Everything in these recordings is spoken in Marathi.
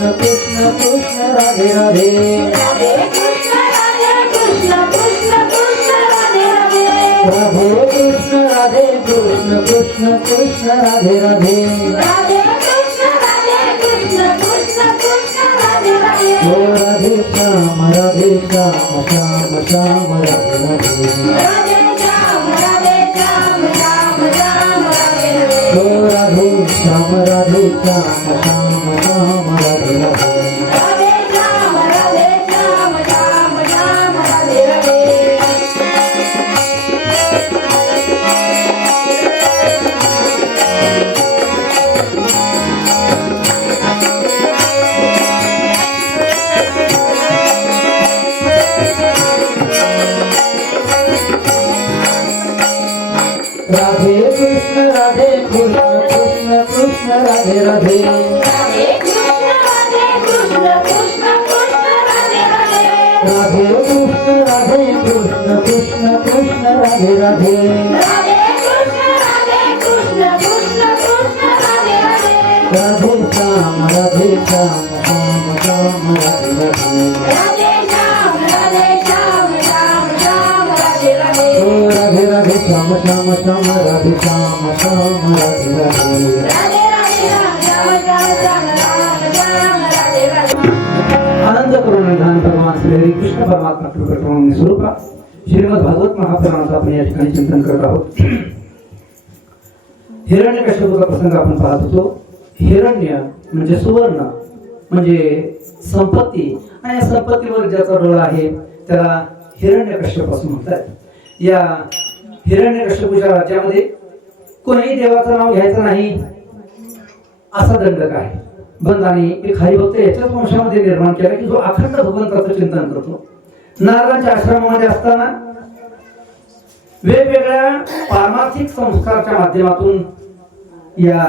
कृष्ण कृष्ण कृष्ण राधे राधे राधे कृष्ण कृष्ण कृष्ण राधे राधे राधे कृष्ण कृष्ण कृष्ण राधे राधे राधे कृष्ण कृष्ण कृष्ण राधे राधे ओ राधे श्याम श्याम श्याम राधे राधे राधे श्याम श्याम श्याम राधे राधे ओ राधे श्याम श्याम श्याम राधे राधे राधे श्याम श्याम श्याम राधे राधे राधे कृष्ण कृष्ण कृष्ण राधे राधे राधे कृष्ण कृष्ण कृष्ण राधे राधे राधे कृष्ण कृष्ण कृष्ण राधे राधे राधे कृष्ण कृष्ण राधे राधे राधे श्याम श्याम श्याम राधे राधे राधे श्याम श्याम राधे राधे ओ राधे राधे श्याम श्याम श्याम राधे श्याम श्याम राधे राधे राधे राधे श्याम राधे राधे आनंद करून निधान भगवान श्री हरी कृष्ण परमात्मा प्रकट होऊन स्वरूपा श्रीमद भागवत महापुराणाचं आपण या ठिकाणी चिंतन करत आहोत. हिरण्यकश्यपूचा प्रसंग आपण पाहत होतो. हिरण्य म्हणजे सुवर्ण म्हणजे संपत्ती आणि या संपत्तीवर ज्याचा डोळा आहे त्याला हिरण्यकश्यप असं म्हणतात. या हिरण्यकश्यपूच्या राज्यामध्ये कोणीही देवाचं नाव घ्यायचं नाही असा दंडक आहे. बंदाने एक हरिभक्त याच्याच वंशामध्ये निर्माण केला की जो अखंड भगवंताचं चिंतन करतो. नारदांच्या आश्रमामध्ये असताना वेगवेगळ्या पारमार्थिक संस्काराच्या माध्यमातून या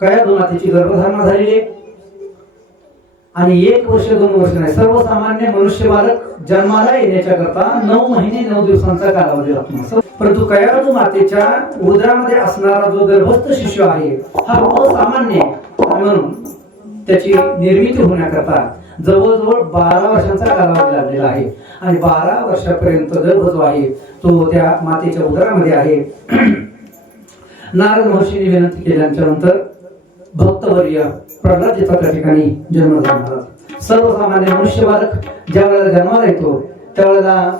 कयाधू मातेची गर्भधारणा झालेली आणि 1 वर्ष 2 वर्ष नाही सर्वसामान्य मनुष्य बालक जन्माला येण्याच्या करता 9 महिने 9 दिवसांचा कालावधी लागतो. परंतु कयाधू मातेच्या उदरामध्ये असणारा जो गर्भस्थ शिशु आहे हा असामान्य म्हणून त्याची निर्मिती होण्याकरता जवळजवळ 12 वर्षांचा कालावधी लागलेला आहे आणि 12 वर्षापर्यंत गर्भ जो आहे तो त्या मातेच्या उदरामध्ये आहे. नारद महर्षींनी विनंती केल्याच्या नंतर भक्तवर्य प्रल्हादजीचा त्या ठिकाणी जन्म झाला. सर्वसामान्य मनुष्य बालक ज्या वेळेला जन्माला येतो त्यावेळेला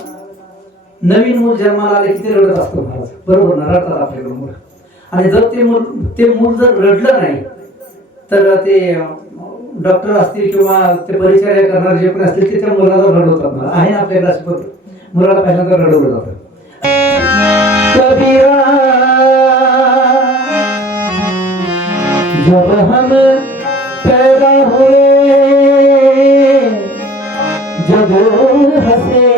नवीन मूल जन्माला आले किती रडत असतो महाराज, बरोबर ना, रडतात आपल्याकडे मुलं. आणि जर ते मूल जर रडलं नाही तर ते डॉक्टर असतील किंवा ते परिचर्या करणारे जे पण असतील ते त्या मुलाला रडवतात. मला आहे ना आपल्याकडे अशी पद्धत, मुलाला पहिल्यांदा रडवलं जातं. कबीरा जब हम पैदा हुए जब हंसे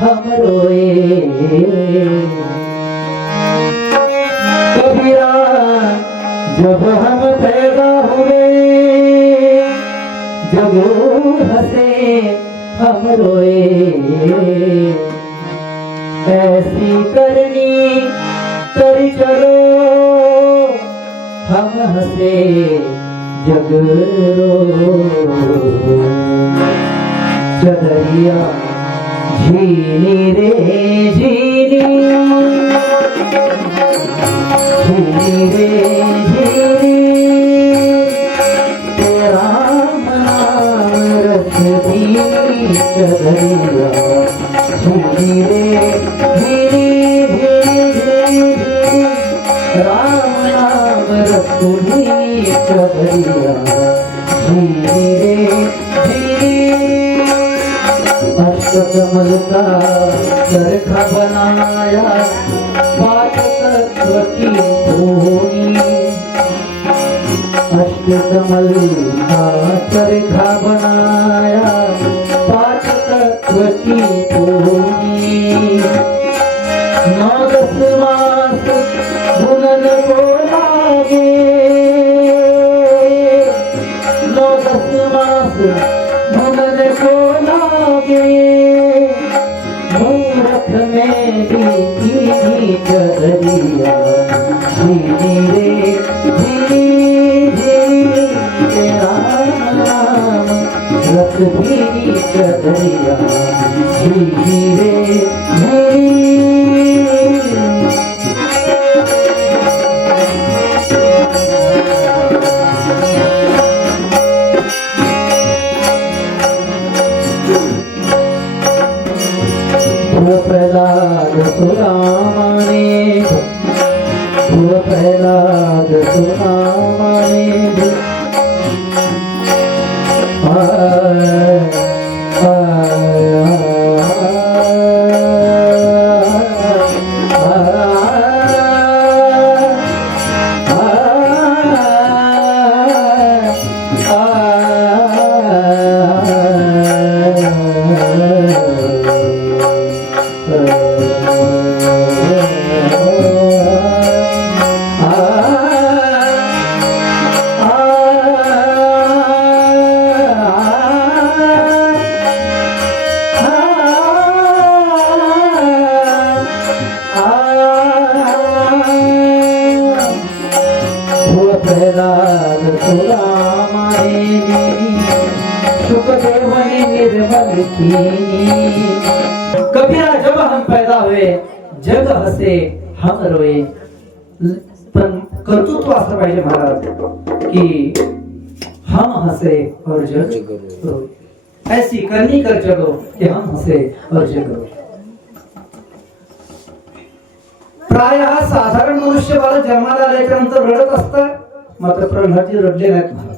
हम रोए कबीरा जब हम पैदा हुए जब हंसे हम रोए ऐसी करनी कर चलो हम हंसे जग रो चदरिया झीनी रे झीनी झीनी रे झीनी तेरा नाम रखती चदरिया झीनी रे झीनी झीनी राम नाम रखती चदरिया झीनी रे झीनी अष्टकमल का चरखा बनाया 5 तत्व की धूनी अष्टकमल का चरखा बनाया 5 तत्व की धूनी 9-10 मास भुनन को लागे 9-10 मास भुनन को लागे मूरख में भी चदरिया झीनी रे झीनी झीनी तेरा भीत दरिया धीरे धीरे प्रहलाद सुरामाने प्रहलाद सुरामाने प्रहलाद सुरामाने सुखदेवने निर्मल कीनी। कबीरा जब हम पैदा हुए जग हसे हम रोए, पण कर्तृत्व असं पाहिजे महाराज की हम हसे और जग रोए, ऐसी करनी कर चलो कि हम हसे और जग रोए। प्रायः साधारण मनुष्य बाळ जन्माला आल्याच्या नंतर रडत असतं, मात्र प्रल्हादजी रडले नाहीत महाराज।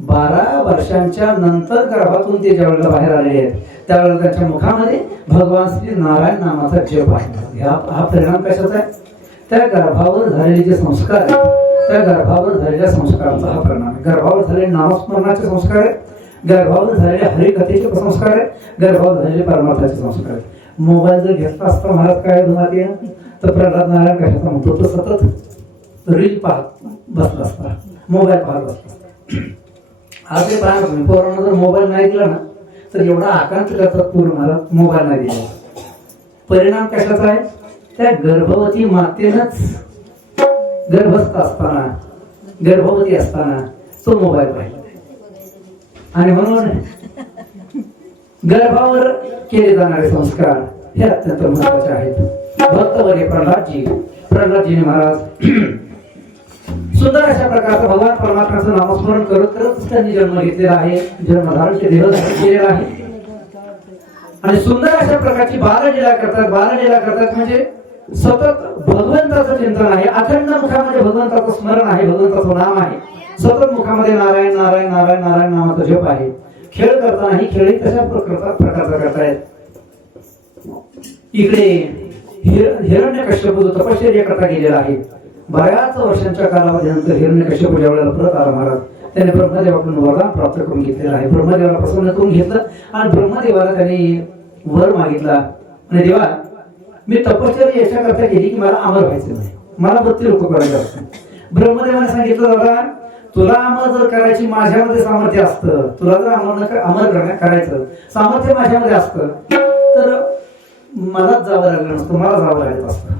12 वर्षांच्या नंतर गर्भातून ते ज्यावेळेला बाहेर आलेले आहेत त्यावेळेला त्यांच्या मुखामध्ये भगवान श्री नारायण नामाचा जप आहे। हा परिणाम कशाचा आहे? त्या गर्भावर झालेले जे संस्कार आहेत त्या गर्भावर झालेल्या संस्काराचा हा परिणाम आहे। गर्भावर झालेले नामस्मरणाचे संस्कार आहेत, गर्भावर झालेले हरिकथेचे संस्कार आहेत, गर्भावर झालेले परमार्थाचे संस्कार आहेत। मोबाईल जर घेतला असता महाराज काय होणार ते तर प्रल्हाद नारायण कशाचा म्हणतो तो सतत रील पाहत बसला असता, मोबाईल पाहत बसला असता। आज ते पाहत तुम्ही पोरांना जर मोबाईल नाही दिला ना तर एवढा आकांत करतात पूर्ण महाराज मोबाईल नाही दिला। परिणाम कशाचा आहे? त्या गर्भवती मातेनंच गर्भस्थ असताना गर्भवती असताना तो मोबाईल पाहिला आणि म्हणून गर्भावर केले जाणारे संस्कार हे अत्यंत महत्वाचे आहेत। भक्तवर्य प्रल्हादजी महाराज सुंदर अशा प्रकारचं भगवान परमात्म्याचं नामस्मरण करत करत त्यांनी जन्म घेतलेला आहे, जन्मधारण देह धारण केलेला आहे आणि सुंदर अशा प्रकारची बाललीला करतात म्हणजे सतत भगवंताचं चिंतन आहे, अखंड मुखामध्ये भगवंताचं स्मरण आहे, भगवंताचं नाम आहे, सतत मुखामध्ये नारायण नारायण नारायण नारायण नामाचा जप आहे। खेळ करतानाही खेळही कशा प्रकारचा करतायत। इकडे हिरण्यकश्यप तपश्चर्या करता गेलेला आहे। बऱ्याच वर्षांच्या कालावधीनंतर हिरण्यकश्यप ज्यावेळेला परत आला महाराज त्याने ब्रह्मदेवाकडून वरदान प्राप्त करून घेतलेलं आहे। ब्रह्मदेवाला प्रसन्न करून घेतलं आणि ब्रह्मदेवाला त्यांनी वर मागितला आणि देवा मी तपश्चर्या याच्याकरता केली की मला अमर व्हायचं नाही, मला मृत्यू नको करायचं असतं। ब्रह्मदेवाने सांगितलं दादा तुला अमर जर करायची माझ्यामध्ये सामर्थ्य असतं, तुला जर अमर करायचं सामर्थ्य माझ्यामध्ये असतं तर मलाच जावं लागलं नसतं, मला जावं लागत असतं।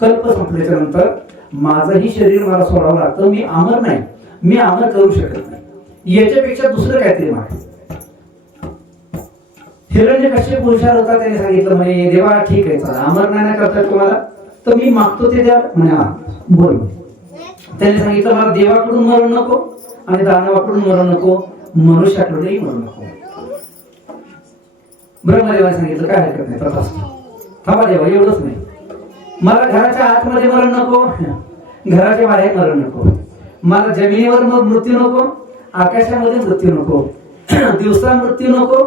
कल्प संपल्याच्या नंतर माझंही शरीर मला सोडावं लागतं, मी अमर नाही, मी अमर करू शकत नाही, याच्यापेक्षा दुसरं काहीतरी माग। हिरण्यकश्यप हुशार होता, त्याने सांगितलं म्हणे देवा ठीक आहे चला अमर नाही करता तुम्हाला तर मी मागतो ते द्या म्हणे बोल। त्याने सांगितलं मला देवाकडून मरण नको आणि दानवाकडून मरण नको, मनुष्याकडूनही मरण नको। ब्रह्मदेवाने सांगितलं काय हरकत नाही तथास्तु, थांबा देवा एवढंच नाही, मला घराच्या आतमध्ये मरण नको, घराच्या बाहेर मरण नको, मला जमिनीवर मृत्यू नको, आकाशामध्ये मृत्यू नको, दिवसा मृत्यू नको,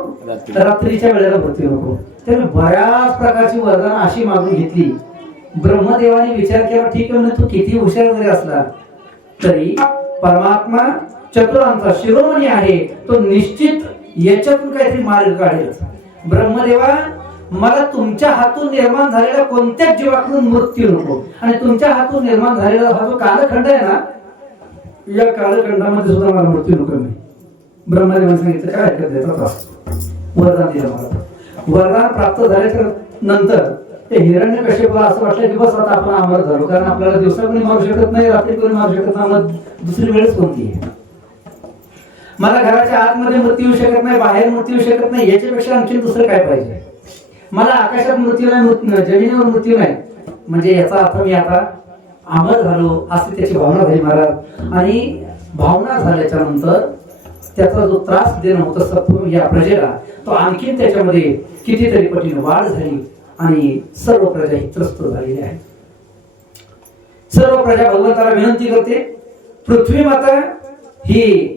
रात्रीच्या वेळेला मृत्यू नको। त्याने बऱ्याच प्रकारची वरदान अशी मागून घेतली। ब्रह्मदेवाने विचार केला ठीक आहे तू किती हुशार जरी असला तरी परमात्मा चतुरांचा शिरोमणी आहे, तो निश्चित याच्यातून काहीतरी मार्ग काढेल। ब्रह्मदेवा मला तुमच्या हातून निर्माण झालेल्या कोणत्याच जीवाकडून मृत्यू नको आणि तुमच्या हातून निर्माण झालेला हा जो कालखंड आहे ना या कालखंडामध्ये सुद्धा मला मृत्यू नको नाही। ब्रह्मदेवाने सांगितलं काय हरकत देतात वरदान दिलं मला। वरदान प्राप्त झाल्याच्या नंतर ते हिरण्यकश्यपाला असं वाटलं की बस आता आपण अमर झालो, कारण आपल्याला दिवसा कोणी मारू शकत नाही, रात्री कोणी मारू शकत नाही, दुसरी वेळच कोणती आहे। मला घराच्या आतमध्ये मृत्यू येऊ शकत नाही, बाहेर मृत्यू येऊ शकत नाही, याच्यापेक्षा आणखी दुसरं काय पाहिजे? मला आकाशात मृत्यू नाही, जमिनीवर मृत्यू नाही, म्हणजे याचा अर्थ मी आता अमर झालो अशी त्याची भावना झाली महाराज. आणि भावना झाल्याच्या नंतर त्याचा जो त्रास देणं होतं सत्व या प्रजेला, तो आणखी त्याच्यामध्ये कितीतरी पटीने वाढ झाली आणि सर्व प्रजा ही त्रस्त झालेली आहे. सर्व प्रजा भगवंताला विनंती करते, पृथ्वी माता ही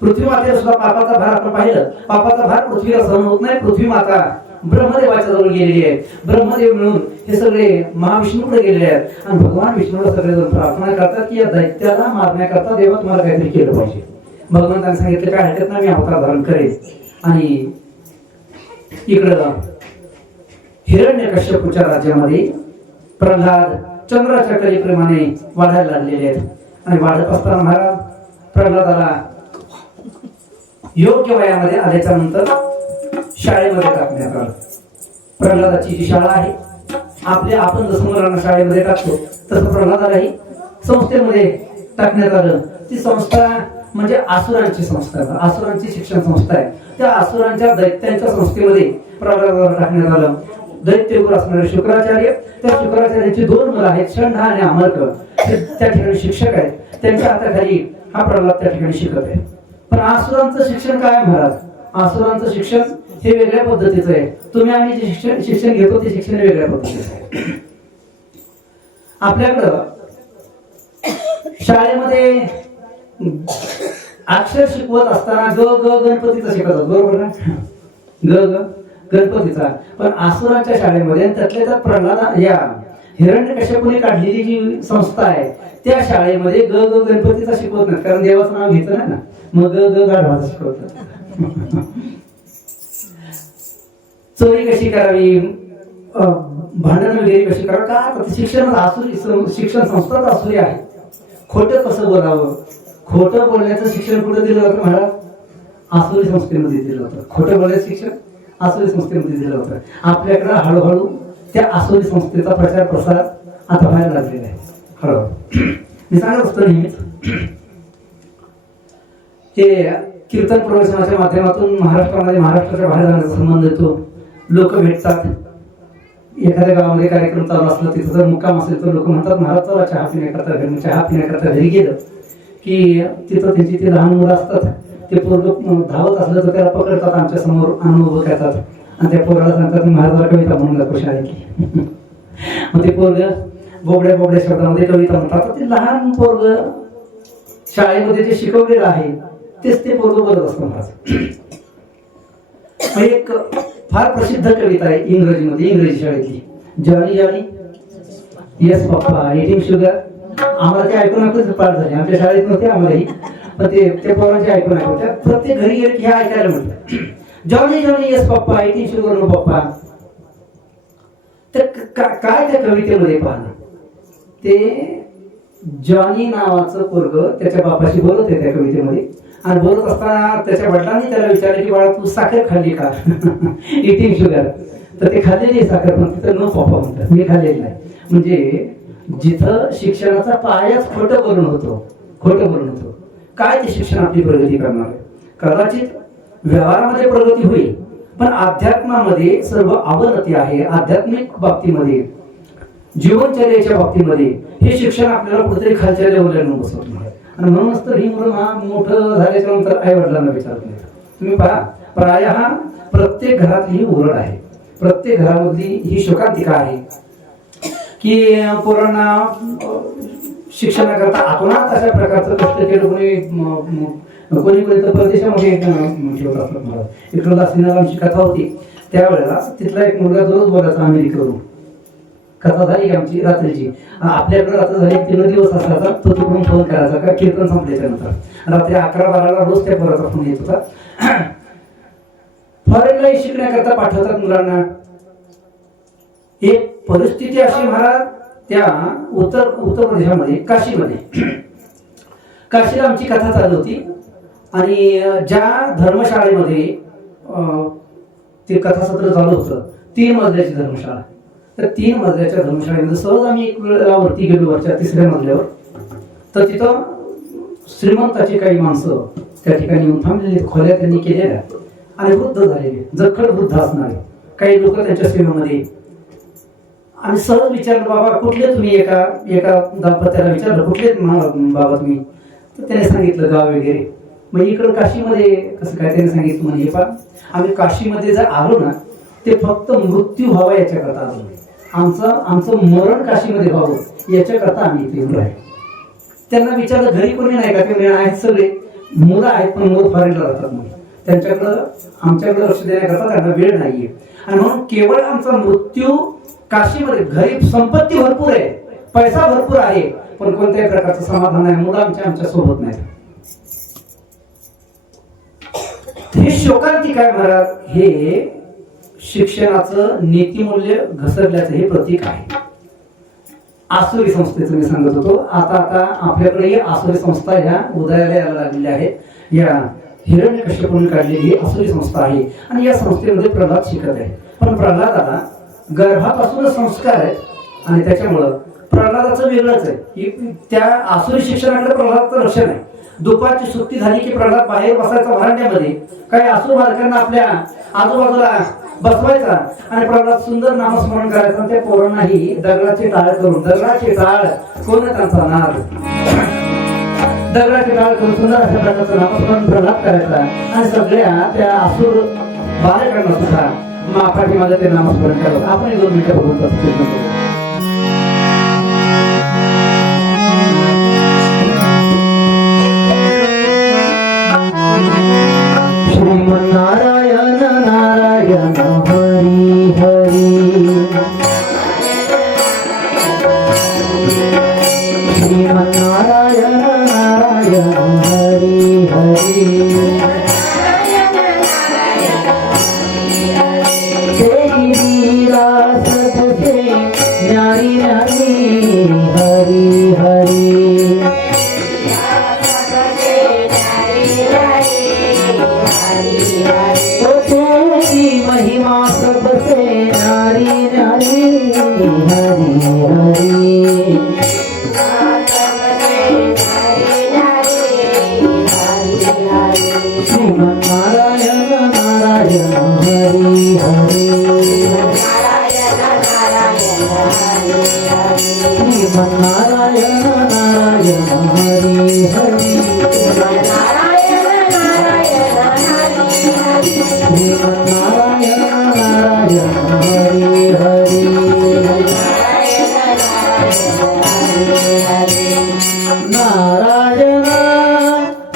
पृथ्वी मातेला सुद्धा पापाचा भार आपण पाहिलं, पापाचा भार पृथ्वीला सहन होत नाही. पृथ्वी माता ब्रह्मदेवाच्या जवळ गेलेली आहे. ब्रह्मदेव मिळून हे सगळे महाविष्णूकडे गेलेले आहेत आणि भगवान विष्णूला सगळेजण प्रार्थना करतात की या दैत्याला मारण्याकरता देवा तुम्हाला काहीतरी केलं पाहिजे. भगवंताने सांगितलं काय हरकत नाही, मी अवतार धारण करेन. आणि इकडं हिरण्यकश्यपूच्या राज्यामध्ये प्रल्हाद चंद्राच्या कलेप्रमाणे वाढायला लागलेले आहेत. आणि वाढत असताना महाराज प्रल्हादाला योग्य वयामध्ये आल्याच्या नंतर शाळेमध्ये टाकण्यात आलं. प्रल्हादाची जी शाळा आहे, आपण जसं मुलांना शाळेमध्ये टाकतो तसं प्रल्हादालाही संस्थेमध्ये टाकण्यात आलं. ती संस्था म्हणजे आसुरांची संस्था, आसुरांची शिक्षण संस्था आहे. त्या आसुरांच्या दैत्यांच्या संस्थेमध्ये प्रल्हादाला टाकण्यात आलं. दैत्यगुरु असणारे शुक्राचार्य, त्या शुक्राचार्यांची 2 मुलं आहेत, षंढ आणि अमर्क, त्या ठिकाणी शिक्षक आहेत. त्यांच्या हाताखाली हा प्रल्हाद त्या ठिकाणी शिकत आहे. पण आसुरांचं शिक्षण काय महाराज? आसुरांचं शिक्षण हे वेगळ्या पद्धतीचं आहे. तुम्ही आम्ही जे शिक्षण घेतो ते शिक्षण वेगळ्या पद्धतीचं आहे. आपल्याकडं शाळेमध्ये अक्षर शिकवत असताना ग ग गणपतीचा शिकवतात, बरोबर ना? ग ग गणपतीचा. पण आसुरांच्या शाळेमध्ये त्यातल्या त्यात प्रल्हाद या हिरण्यकश्यपूने काढलेली जी संस्था आहे त्या शाळेमध्ये ग ग गणपतीचा शिकवत नाही, कारण देवाचं नाव घेतलं नाही ना, मग ग ग गाढवाचं शिकवतात. चोरी कशी करावी, भांडण वगैरे कशी करावी, का शिक्षण आसुरी, शिक्षण संस्थाच आसुरी आहे. खोटं कसं बोलावं, खोटं बोलण्याचं शिक्षण कुठं दिलं जातं महाराज? आसुरी संस्थेमध्ये दिलं होतं. खोटं बोलण्याचं शिक्षण आसुरी संस्थेमध्ये दिलं होतं. आपल्याकडं हळूहळू त्या आसुरी संस्थेचा प्रचार प्रसार आता व्हायला लागलेला आहे. हळूहळू मी सांगत असतो नेहमीच, हे कीर्तन प्रवचनाच्या माध्यमातून महाराष्ट्राच्या बाहेर जाण्याचा संबंध येतो. लोक भेटतात, एखाद्या गावामध्ये कार्यक्रम चालू असला तिथं जर मुक्काम असेल तर लोक म्हणतात महाराज चला चहा पिण्याकरता घरी. चहा पिण्याकरता घरी गेलं की तिथं त्यांची ते लहान मुलं असतात, ते पोरग धावत असलं तर त्याला पकडतात, आमच्या समोर आणून उभं करतात आणि त्या पोराला सांगतात महाराजाला कविता म्हणून दाखव शाळेतली. मग ते पोरग बोबड्या बोबड्या शब्दामध्ये कविता म्हणतात. ते लहान पोरग शाळेमध्ये जे शिकवलेलं आहे तेच ते पोरग बोलत असतं महाराज. एक फार प्रसिद्ध कविता आहे इंग्रजीमध्ये, इंग्रजी शाळेतली, Johnny Johnny yes papa eating sugar. आम्हाला ते ऐकून ऐकून पाठ झाले, आमच्या शाळेत नव्हते आम्हालाही, पण ते पोरांचे ऐकून ऐकून त्या प्रत्येक घरी गेले की हे ऐकायला म्हटलं, Johnny Johnny yes papa eating sugar no पप्पा. तर काय त्या कवितेमध्ये पाहणं, ते जॉनी नावाचं पोरग त्याच्या बापाशी बोलत आहे त्या कवितेमध्ये. आणि बोलत असताना त्याच्या वडिलांनी त्याला विचारलं की बाळा तू साखर खाल्ली का? Eating sugar. तर ते खाल्लेली साखर, पण तिथं नो पप्पा म्हणतात, मी खाल्लेली नाही. म्हणजे जिथं शिक्षणाचा पायाच खोटं बोलून होतो, काय ते शिक्षण आपली प्रगती करणार आहे? कदाचित व्यवहारामध्ये प्रगती होईल, पण अध्यात्मामध्ये सर्व अवनती आहे. आध्यात्मिक बाबतीमध्ये, जीवनचर्येच्या बाबतीमध्ये हे शिक्षण आपल्याला कुठेतरी खालच्या लेवलला नेऊन बसवत नाही. आणि म्हणूनच तर ही मुलं मोठं झाल्याच्या नंतर आई वडिलांना विचारत नाही. तुम्ही पहा, प्रायः प्रत्येक घरातली ही ओरड आहे, प्रत्येक घरामधली ही शोकांतिका आहे की पोरांना शिक्षणाकरता आपण अशा प्रकारचं कष्ट केलं. कोणी तर परदेशामध्ये ठेवत असतात. मला इकडं सिनेमाची कथा होती, त्यावेळेला तिथला एक मुलगा दररोज बोलायचा अमेरिकेवरून. कथा झाली आमची रात्रीची, आपल्याकडे रात्र झाली 3 दिवस असायचा, तो तिकडून फोन करायचा का कीर्तन संपल्याच्या नंतर रात्री 11-12ला रोज त्या पोराचा फोन येत होता. फॉरेनला शिकण्याकरता पाठवतात मुलांना. एक परिस्थिती अशी महाराज, त्या उत्तर प्रदेशामध्ये काशीला आमची कथा चालू होती. आणि ज्या धर्मशाळेमध्ये ते कथासत्र चालू होतं, 3 मजल्याची धर्मशाळा. तर 3 मजल्याच्या धर्मशाळेमध्ये सहज आम्ही एक वरती गेलो, वरच्या 3ऱ्या मजल्यावर. तर तिथं श्रीमंताची काही माणसं त्या ठिकाणी येऊन थांबलेले, खोल्या त्यांनी केलेल्या आणि वृद्ध झालेले, जखड वृद्ध असणारे काही लोक त्यांच्या सेवेमध्ये. आणि सहज विचारलं, बाबा कुठले तुम्ही? एका दाम्पत्याला विचारलं, कुठले बाबा तुम्ही? तर त्याने सांगितलं गाव वगैरे. मग इकडं काशीमध्ये कसं काय? त्याने सांगितलं म्हणजे पहा, आम्ही काशीमध्ये जर आलो ना, ते फक्त मृत्यू व्हावा याच्याकरता आलो. आमचं मरण काशीमध्ये व्हावं याच्याकरता आम्ही इथे येऊन राहिलो. त्यांना विचारलं घरी कोणी नाही का? ते आहेत, सगळे मुलं आहेत, पण मुलं फॉरेनला राहतात. म्हणून त्यांच्याकडं आमच्याकडे लक्ष देण्याकरता त्यांना वेळ नाहीये. आणि म्हणून केवळ आमचा मृत्यू काशीमध्ये, घरी संपत्ती भरपूर आहे, पैसा भरपूर आहे, पण कोणत्याही प्रकारचं समाधान नाही. मुलं आमच्या सोबत नाही. हे शोकांती काय महाराज? हे शिक्षणाचं नीतिमूल्य घसरल्याचं हे प्रतीक आहे. आसुरी संस्थेचं मी सांगत होतो. आता आपल्याकडे आसुरी संस्था ह्या उदयाला यायला लागलेल्या आहेत. या हिरण्यकश्यपूने काढलेली ही आसुरी संस्था आहे आणि या संस्थेमध्ये प्रल्हाद शिकत आहे. पण प्रल्हादाला गर्भापासूनच संस्कार आहेत आणि त्याच्यामुळं प्रल्हादाचं वेगळंच आहे. त्या आसुरी शिक्षणाकडे प्रल्हादाचं लक्ष नाही. दुपारची सुट्टी झाली की प्रल्हाद बाहेर बसायचा व्हरांड्यामध्ये, काही आसुर बालकांना आपल्या आजूबाजूला बसवायचा आणि प्रल्हाद सुंदर नामस्मरण करायचं. त्या पोरांनाही दगडाचे टाळ करून, दगडाचे टाळ कोण त्यांचा नाद, दगडाचे टाळ करून सुंदर अशा प्रकारचं नामस्मरण प्रल्हाद करायचा आणि सगळ्या त्या आसुर बालकांना सुद्धा माफाटी माझं ते नामस्मरण करायचं. आपण 2 मिनिटं बघून नारायण नारायण हरी हरी, श्रीमन्नारायण नारायण हरी हरी, तेरी लीला सबसे न्यारी न्यारी हरी हरी, महिमा सबसे न्यारी न्यारी हरी हरी, श्रीमन्नारायण नारायण हरी हरी, श्रीमन्नारायण नारायण हरी हरी, श्रीमन्नारायण नारायण हरी हरी, नारायण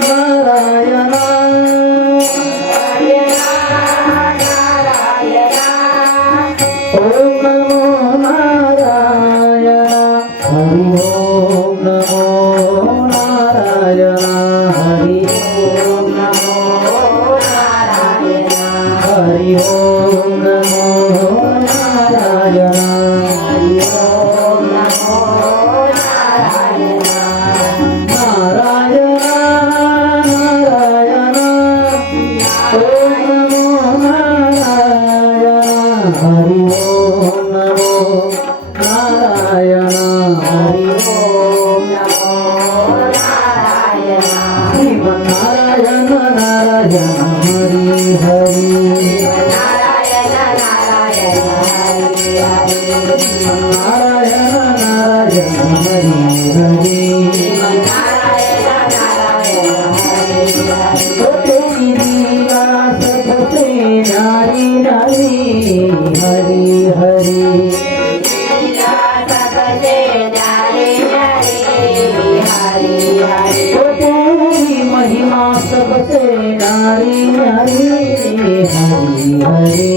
नारायण ओम नमो नारायण, हरि ओम नमो नारायण, हरि ओम नमो नारायण, हरि ओम नमो नारायण, हरि ओम नमो नारायण, नारायण नारायण ओम नमो नारायण, हरि ओम नमो नारायण, हरि ओम नमो नारायण, श्रीमन्नारायण नारायण हरि हरि, नारायण नारायण हरि हरि, तेरी लीला सबसे न्यारी न्यारी हरि हरि, तेरी महिमा सबसे न्यारी न्यारी हरि हरि,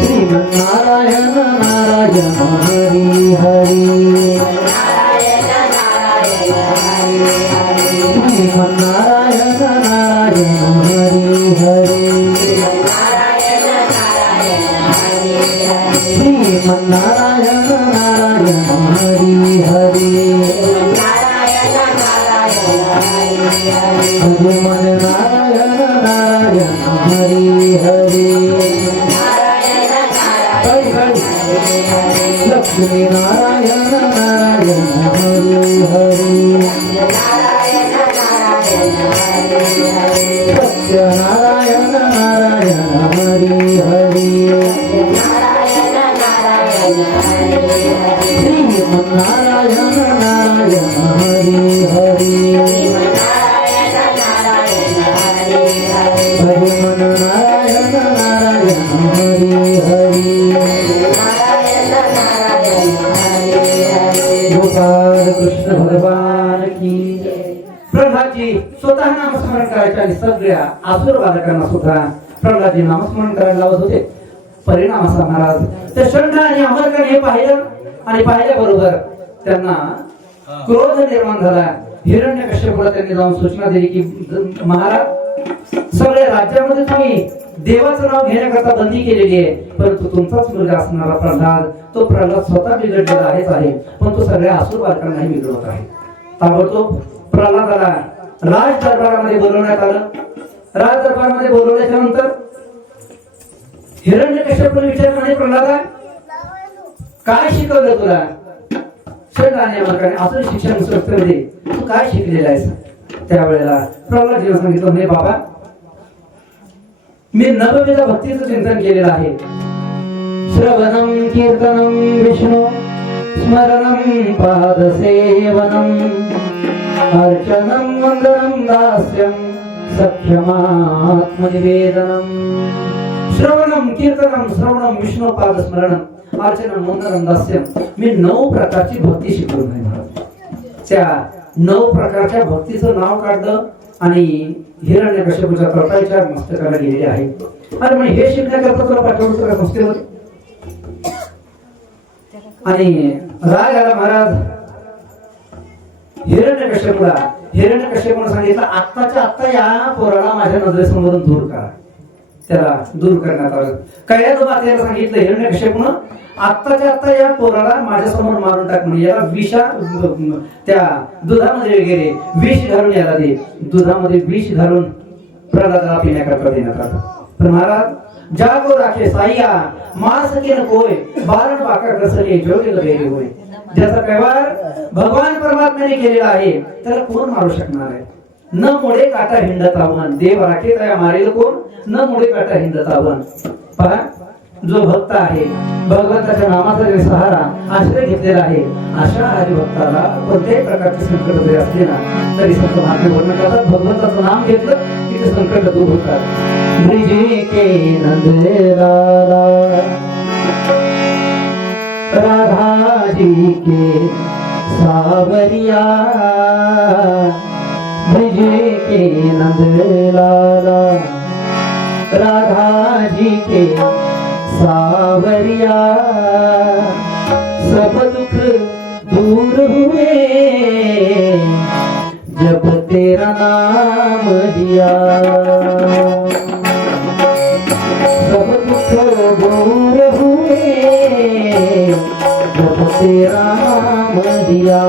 श्रीमन्नारायण नारायण हरि हरि, श्रीमन्नारायण नारायण हरि हरि, श्रीमन्नारायण नारायण हरि हरि, श्रीमन्नारायण नारायण हरि हरि, लक्ष्मी नारायण नारायण हरी हरी सत्यनारायण नारायण हरी हरी श्रीमन्नारायण नारायण हरी हरी हरिमन्नारायण नारायण हरी हरी गोपाल कृष्ण भगवान की प्रल्हादजी स्वतः नामस्मरण करायचे आणि सगळ्या आसुर बालकांना सुद्धा प्रल्हादजी नामस्मरण करायला लावत होते. परिणाम असा महाराज त्या षंड आणि अमरकाने हे पाहिलं आणि पाहिल्याबरोबर त्यांना क्रोध निर्माण झाला. हिरण्यकश्यपूला त्यांनी जाऊन सूचना दिली की महाराज सगळ्या राज्यामध्ये तुम्ही देवाचं नाव घेण्याकरता बंदी केलेली आहे, परंतु तुमचाच मुलगा असणारा प्रल्हाद तो प्रल्हाद स्वतः बिघडलेला आहे, पण तो सगळ्या आसुर बालकांनाही बिघडवत आहे. ताबडतोब प्रल्हादाला राज दरबारामध्ये बोलवण्यात आलं. राज दरबारामध्ये बोलवल्याच्या नंतर हिरण्यकश्यपूने विचारले प्रल्हादा काय शिकवलं तुला? षंडाने अमरकाने असं शिक्षण संस्थेमध्ये तू काय शिकलेला आहेस? त्यावेळेला प्रल्हादजीने सांगितलं हे बाबा मी नवविध भक्तीचं चिंतन केलेलं आहे. श्रवणम कीर्तनम विष्णू स्मरणम पादसेवनम अर्चनम वंदनम दास्यम सख्यमात्मनिवेदनम. श्रवणम कीर्तनम श्रवणम विष्णू पादस्मरणम अर्चनम वंदनम दास्यम. मी 9 प्रकारची भक्ती शिकलो नाही महाराज. त्या 9 प्रकारच्या भक्तीचं नाव काढलं आणि हिरण्यकश्यपूच्या कळपाच्या मस्तकाला गेलेले आहे. अरे म्हणजे हे शिकण्याकरता तुला पाठवलं तुला संस्थेमध्ये. आणि राग आला महाराज हिरण्यकश्यपूने सांगितलं आत्ताच्या आत्ता या पोराला माझ्या नजरेसमोरून दूर करा. त्याला दूर करण्यात आलं. कैलास मातेला सांगितलं हिरण्यकश्यपूने आत्ताच्या आत्ता या पोराला माझ्या समोर मारून टाक म्हणजे याला त्या दुधामध्ये वगैरे विष घालून याला दे. दुधामध्ये विष घालून प्रल्हादाला पिण्याकरता देण्यात आलं. तर महाराज जागो राखे साईया मास के न कोय बारण पाका कसले जोगे गेले होय. ज्याचा व्यवहार भगवान परमात्म्याने केलेला आहे त्याला कोण मारू शकणार आहे? न मोडे काटा हिंडतावन देव राखे त्या मारेल कोण? न मोडे काटा हिंडतावन. पहा जो भक्त आहे भगवंताच्या नामाचा जो सहारा आश्रय घेतलेला आहे अशा हरिभक्ताला कोणत्याही प्रकारचे संकट जरी असले ना तरी संत महात्मे वर्णन करतात भगवंताचं नाम घेतलं की ते संकट दूर होतात. ब्रिजे के नंदलाला राधा जी के सावरिया ब्रिजे के नंदलाला राधा जी के सावरिया सब दुख दूर हुए जब तेरा नाम दिया. सब दुख दूर हुए जब तेरा नाम दिया.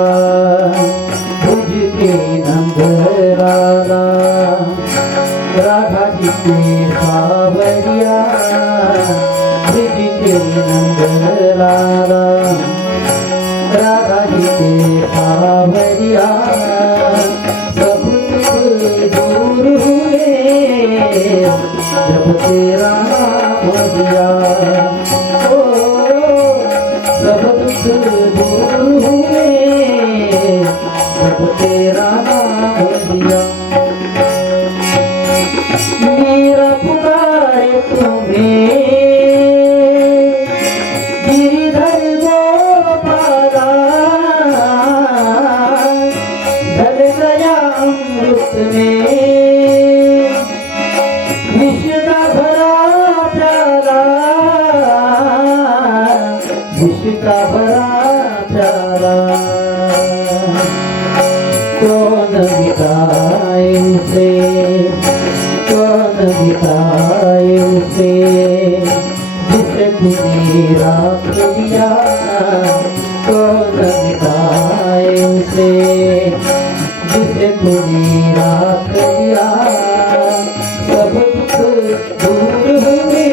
बुझ के नंदलाला राधा जी के सावरिया ब्रिज के नंदलाला राधा जी के सावरिया सब दुख दूर हुए जब तेरा नाम दिया. ओ सब दुख दूर हुए जब तेरा नाम दिया. मेरा पुकारे तुम्हें गिरिधर गोपाला ढल गया अमृत में विष का भरा प्याला विष का भरा प्याला. कौन मिटाए उसे कौन मिटाए उसे जिसे तूने राख दिया. कौन मिटाए उसे जिसे तूने राख दिया. सब दुख दूर हुए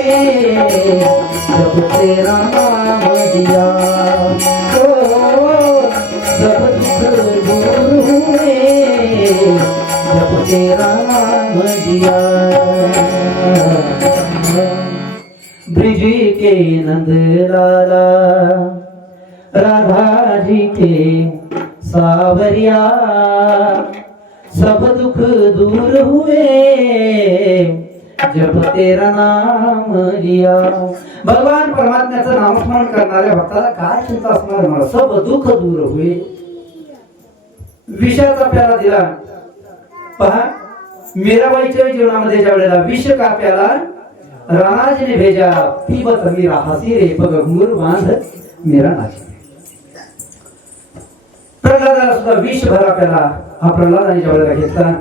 जब तेरा नाम दिया. तेरा नाम लिया। ब्रिज के नंद लाला राधा जी के सावरिया, सब दुख दूर हुए जब तेरा नाम लिया। भगवान परमात्म्याचं नामस्मरण करणाऱ्या भक्ताला काय चिंता असणार, मला सब दुःख दूर होईल. विषाचा प्याला दिला. पहा, मीराबाईच्या जीवनामध्ये ज्या वेळेला विष का प्याला राणाजीने भेजा, पिबत मीरा हसी रे बघ घुंगरू बांध मीरा नाची. प्रल्हादाला सुद्धा विष भरा प्याला हा प्रल्हादाने ज्या वेळेला घेतला,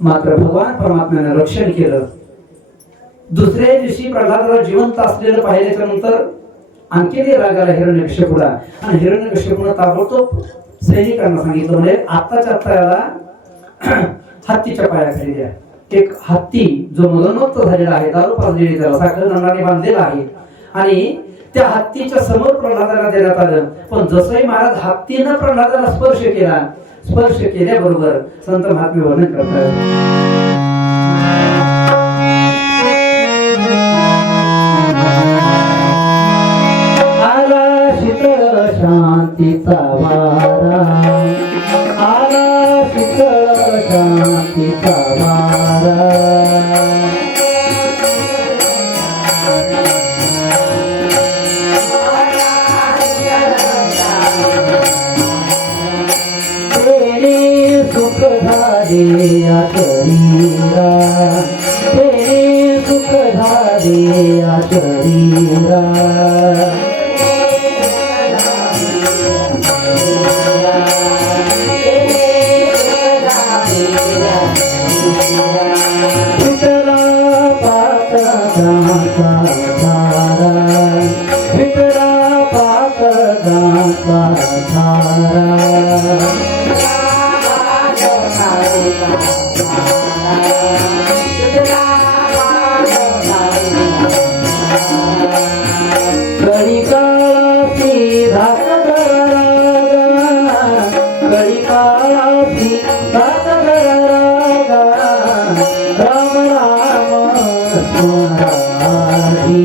मात्र भगवान परमात्म्याने रक्षण केलं. दुसऱ्या दिवशी प्रल्हादाला जिवंत असलेलं पाहिल्याच्या नंतर आणखीन रागाला हिरण्यकश्यपूला, आणि हिरण्यकश्यपूने ताबडतोब सैनिकांना सांगितलं, म्हणजे आत्ताच्या आत्ता याला हत्तीच्या पायाखाली द्या. एक हत्ती जो मदोन्मत्त झालेला आहे, दारू पाजलेली, त्याला साखर नंदाने बांधलेला आहे, आणि त्या हत्तीच्या समोर प्रल्हादाला देण्यात आलं. पण जसंही महाराज हत्तीनं प्रल्हादाला स्पर्श केला, स्पर्श केल्याबरोबर संत महात्मे वर्णन करतात, आला शीतळ शांतीचा वारा, आला शीतळ शांतीचा वारा. सुख झाले या शरीरा, तेरे सुख झाले या शरीरा. विठला पातळाचा धारा, विठला पातळाचा धारा. कळी काळाची धाक धरा, कळी काळाची धाक धरा. राम राम स्मराधी,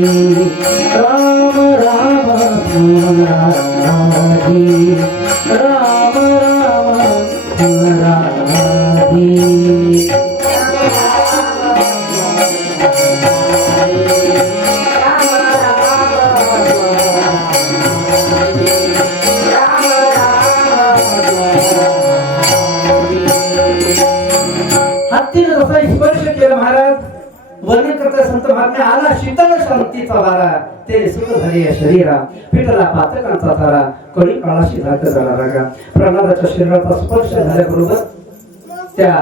राम राम स्मराधी, राम राम स्मराधी. हत्तीने जसा स्पर्श केला, महाराज वर्णन करता संत महात्म्या, आला शीतळ शांतीचा वारा, ते सुख झाले या शरीरा. पिटला पातकांचा थारा, कळी काळाशी धाक झाला रागा. प्रल्हादाच्या शरीराचा स्पर्श झाल्याबरोबर त्या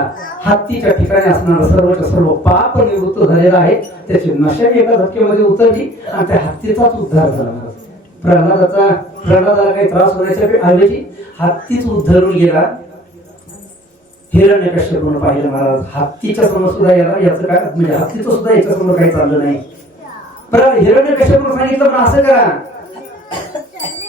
हत्तीच्या ठिकाणी असणारा सर्वच्या सर्व पाप निवृत्त झालेला आहे. त्याची नशा एका धक्क्यामध्ये उतरली आणि त्या हत्तीचाच उद्धार झाला. प्रल्हादाला काही त्रास होण्याच्या ऐवजी हत्तीच उद्धरून गेला. हिरण्यकश्यपूने पाहिलं, महाराज हत्तीच्या समोर सुद्धा याचं काय, म्हणजे हत्तीचं सुद्धा याच्या समोर काही चाललं नाही. हिरण्यकश्यपूने सांगितलं, पण असं करा,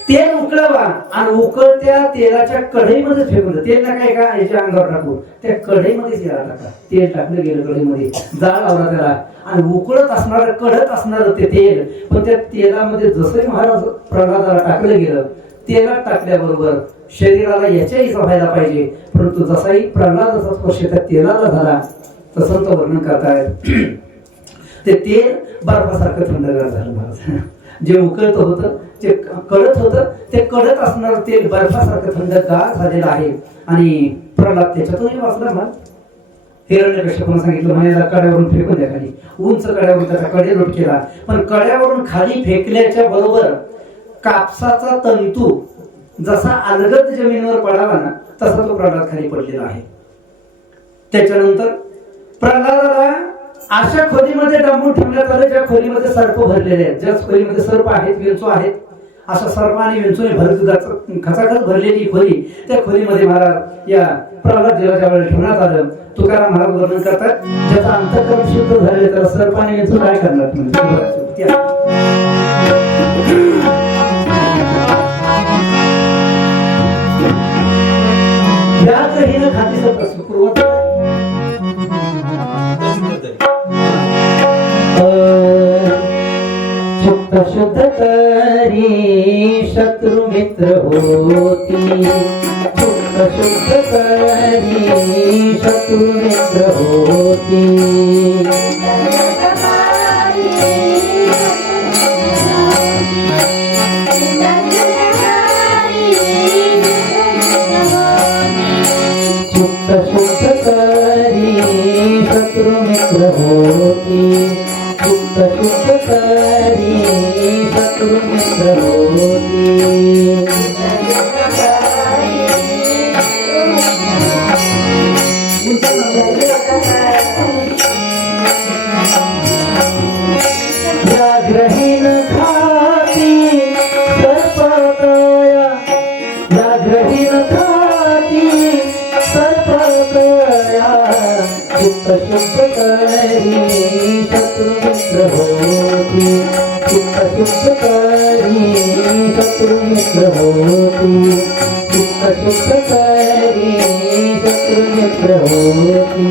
तेल उकळवा आणि उकळत्या तेलाच्या कढईमध्ये फेकून, तेल ना काय का याच्या अंगावर टाकू, त्या कढईमध्ये तेला टाका. तेल टाकलं गेलं कढईमध्ये, जाळ लावला त्याला, आणि उकळत असणार कडक असणार ते तेल. पण त्या तेलामध्ये जसंही महाराज प्रल्हादाला टाकलं गेलं, तेलात टाकल्याबरोबर शरीराला याच्याही व्हायला पाहिजे, परंतु जसाही प्रल्हादाचा स्पर्श त्या तेलाला झाला, तसं तो वर्णन करतायत, ते तेल बर्फासारखं थंडगार झालं. महाराज जे उकळत होतं, जे कडत होतं, ते कडत असणार तेल बर्फासारखं थंडगार झालेलं आहे. आणि प्रल्हाद त्याच्यातूनही वाचला. मग हिरण्यकश्यपूने सांगितलं, म्हणाला कड्यावरून फेकून द्या खाली. उंच कड्यावरून त्याचा कडे लोट केला, पण कड्यावरून खाली फेकल्याच्या बरोबर कापसाचा तंतू जसा अलगद जमिनीवर पडावा ना, तसा तो प्रल्हाद खाली पडलेला आहे. त्याच्यानंतर प्रल्हादाला अशा खोलीमध्ये डांबून ठेवण्यात आलं, ज्या खोलीमध्ये सर्प भरलेले आहेत, ज्या खोलीमध्ये सर्प आहेत, विंचू आहेत, अशा सर्प आणि विंचूने खचाखच भरलेली खोली, त्या खोलीमध्ये महाराज या प्रल्हाद देवाच्या वेळेला ठेवण्यात आलं. तुकाराम महाराज वर्णन करतात, ज्याचा अंतःकरण शुद्ध झाले त्याला सर्प आणि विंचू काय करणार. खाती पूर्वत शत्रु मित्र होती शुद्ध शुद्ध करी शत्रु मित्र होती शुद्ध शुद्ध करी शत्रु मित्र होती शुद्ध शुद्ध करी शत्रु मित्र होती जाग्रहीन खाती सर्पतया जाग्रहीन खाती सर्पतया शुद्ध शुद्ध करी शत्रु मित्र होती शुद्ध शुद्ध करी शत्रु मित्र होती शुद्ध शुद्ध करी शत्रु मित्र होती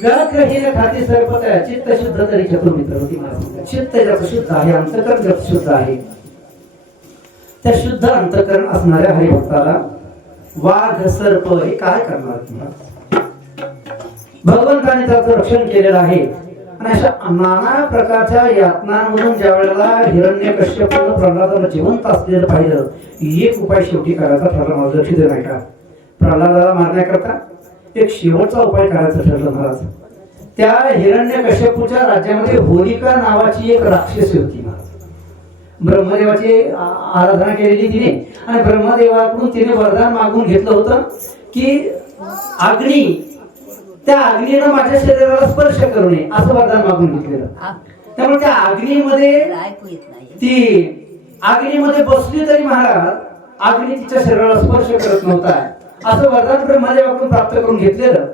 व्याघ्रहीन खाती सर्पतया चित्त शुद्ध तरी शत्रुमित्र होती महाराज. चित्त ज्याचं शुद्ध आहे अंतकरण ज्याचं शुद्ध आहे त्या शुद्ध अंतकरण असणाऱ्या हरिभक्ताला वाघ सर्प हे काय करणार तुम्हाला. भगवंताने त्याचं रक्षण केलेलं आहे आणि अशा नाना प्रकारच्या यातनांमधून ज्या वेळेला हिरण्यकश्यपूने प्रल्हादाला जिवंत असलेलं पाहिलं एक उपाय शेवटी करायचा ठरला. मला लक्ष दे नाही का प्रल्हादाला मारण्याकरता एक शेवटचा उपाय करायचा ठरलं महाराज. त्या हिरण्यकश्यपूच्या राज्यामध्ये होलिका नावाची एक राक्षसी होती महाराज. ब्रह्मदेवाची आराधना केलेली तिने आणि ब्रह्मदेवाकडून तिने वरदान मागून घेतलं होतं की अग्नी त्या अग्नीनं माझ्या शरीराला स्पर्श करू नये असं वरदान मागून घेतलेलं. त्यामुळे त्या अग्नीमध्ये ती अग्नीमध्ये बसली तरी महाराज अग्नी तिच्या शरीराला स्पर्श करत नव्हता असं वरदान ब्रह्मदेवाकडून प्राप्त करून घेतलेलं.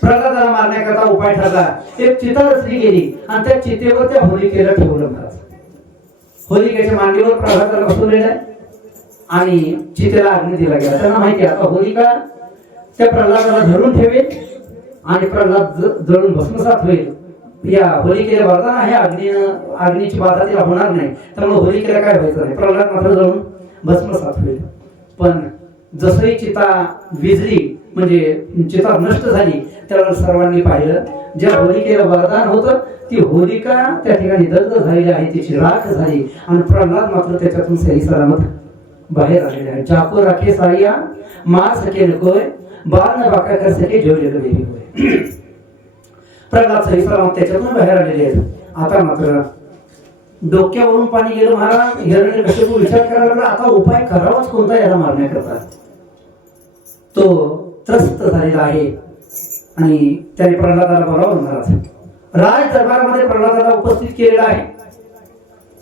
प्रल्हादाला मारण्याकरता उपाय ठरला. एक चिता रचली गेली आणि त्या चितेवर त्या होलिकेला ठेवलं महाराज. होलिकेच्या मांडीवर प्रल्हादाला बसवलेलं आहे आणि चितेला अग्नी दिला गेला. त्यांना माहिती आहे आता होलिका त्या प्रल्हादाला धरून ठेवेल आणि प्रल्हाद जळून भस्मसात होईल. या होलिकेला वरदान आहे अग्नीची बाधा तिला होणार नाही त्यामुळे होलिकेला काय व्हायचं नाही. प्रल्हाद मात्र जळून भस्मसात होईल. पण जसही चिता विजली म्हणजे चिता नष्ट झाली त्यावेळेला सर्वांनी पाहिलं ज्या होलिकेला वरदान होतं ती होलिका त्या ठिकाणी दग्ध झालेली आहे तिची राख झाली आणि प्रल्हाद मात्र त्याच्यातून सही सलामत बाहेर आलेले आहे. जाको राखे साया मार सके नकोय बाल न बाका कर सके जो जग देवी होय. प्रल्हाद सही सलामत त्याच्यातून बाहेर आलेले आहेत. आता मात्र डोक्यावरून पाणी गेलं महाराज. हिरण्यकश्यपू विचार करायला लागला आता उपाय करावाच कोणता याला मारण्याकरता. तो त्रस्त झालेला आहे आणि त्याने प्रल्हादाला बोलावलं महाराज. राज दरबारामध्ये प्रल्हादाला उपस्थित केलेला आहे.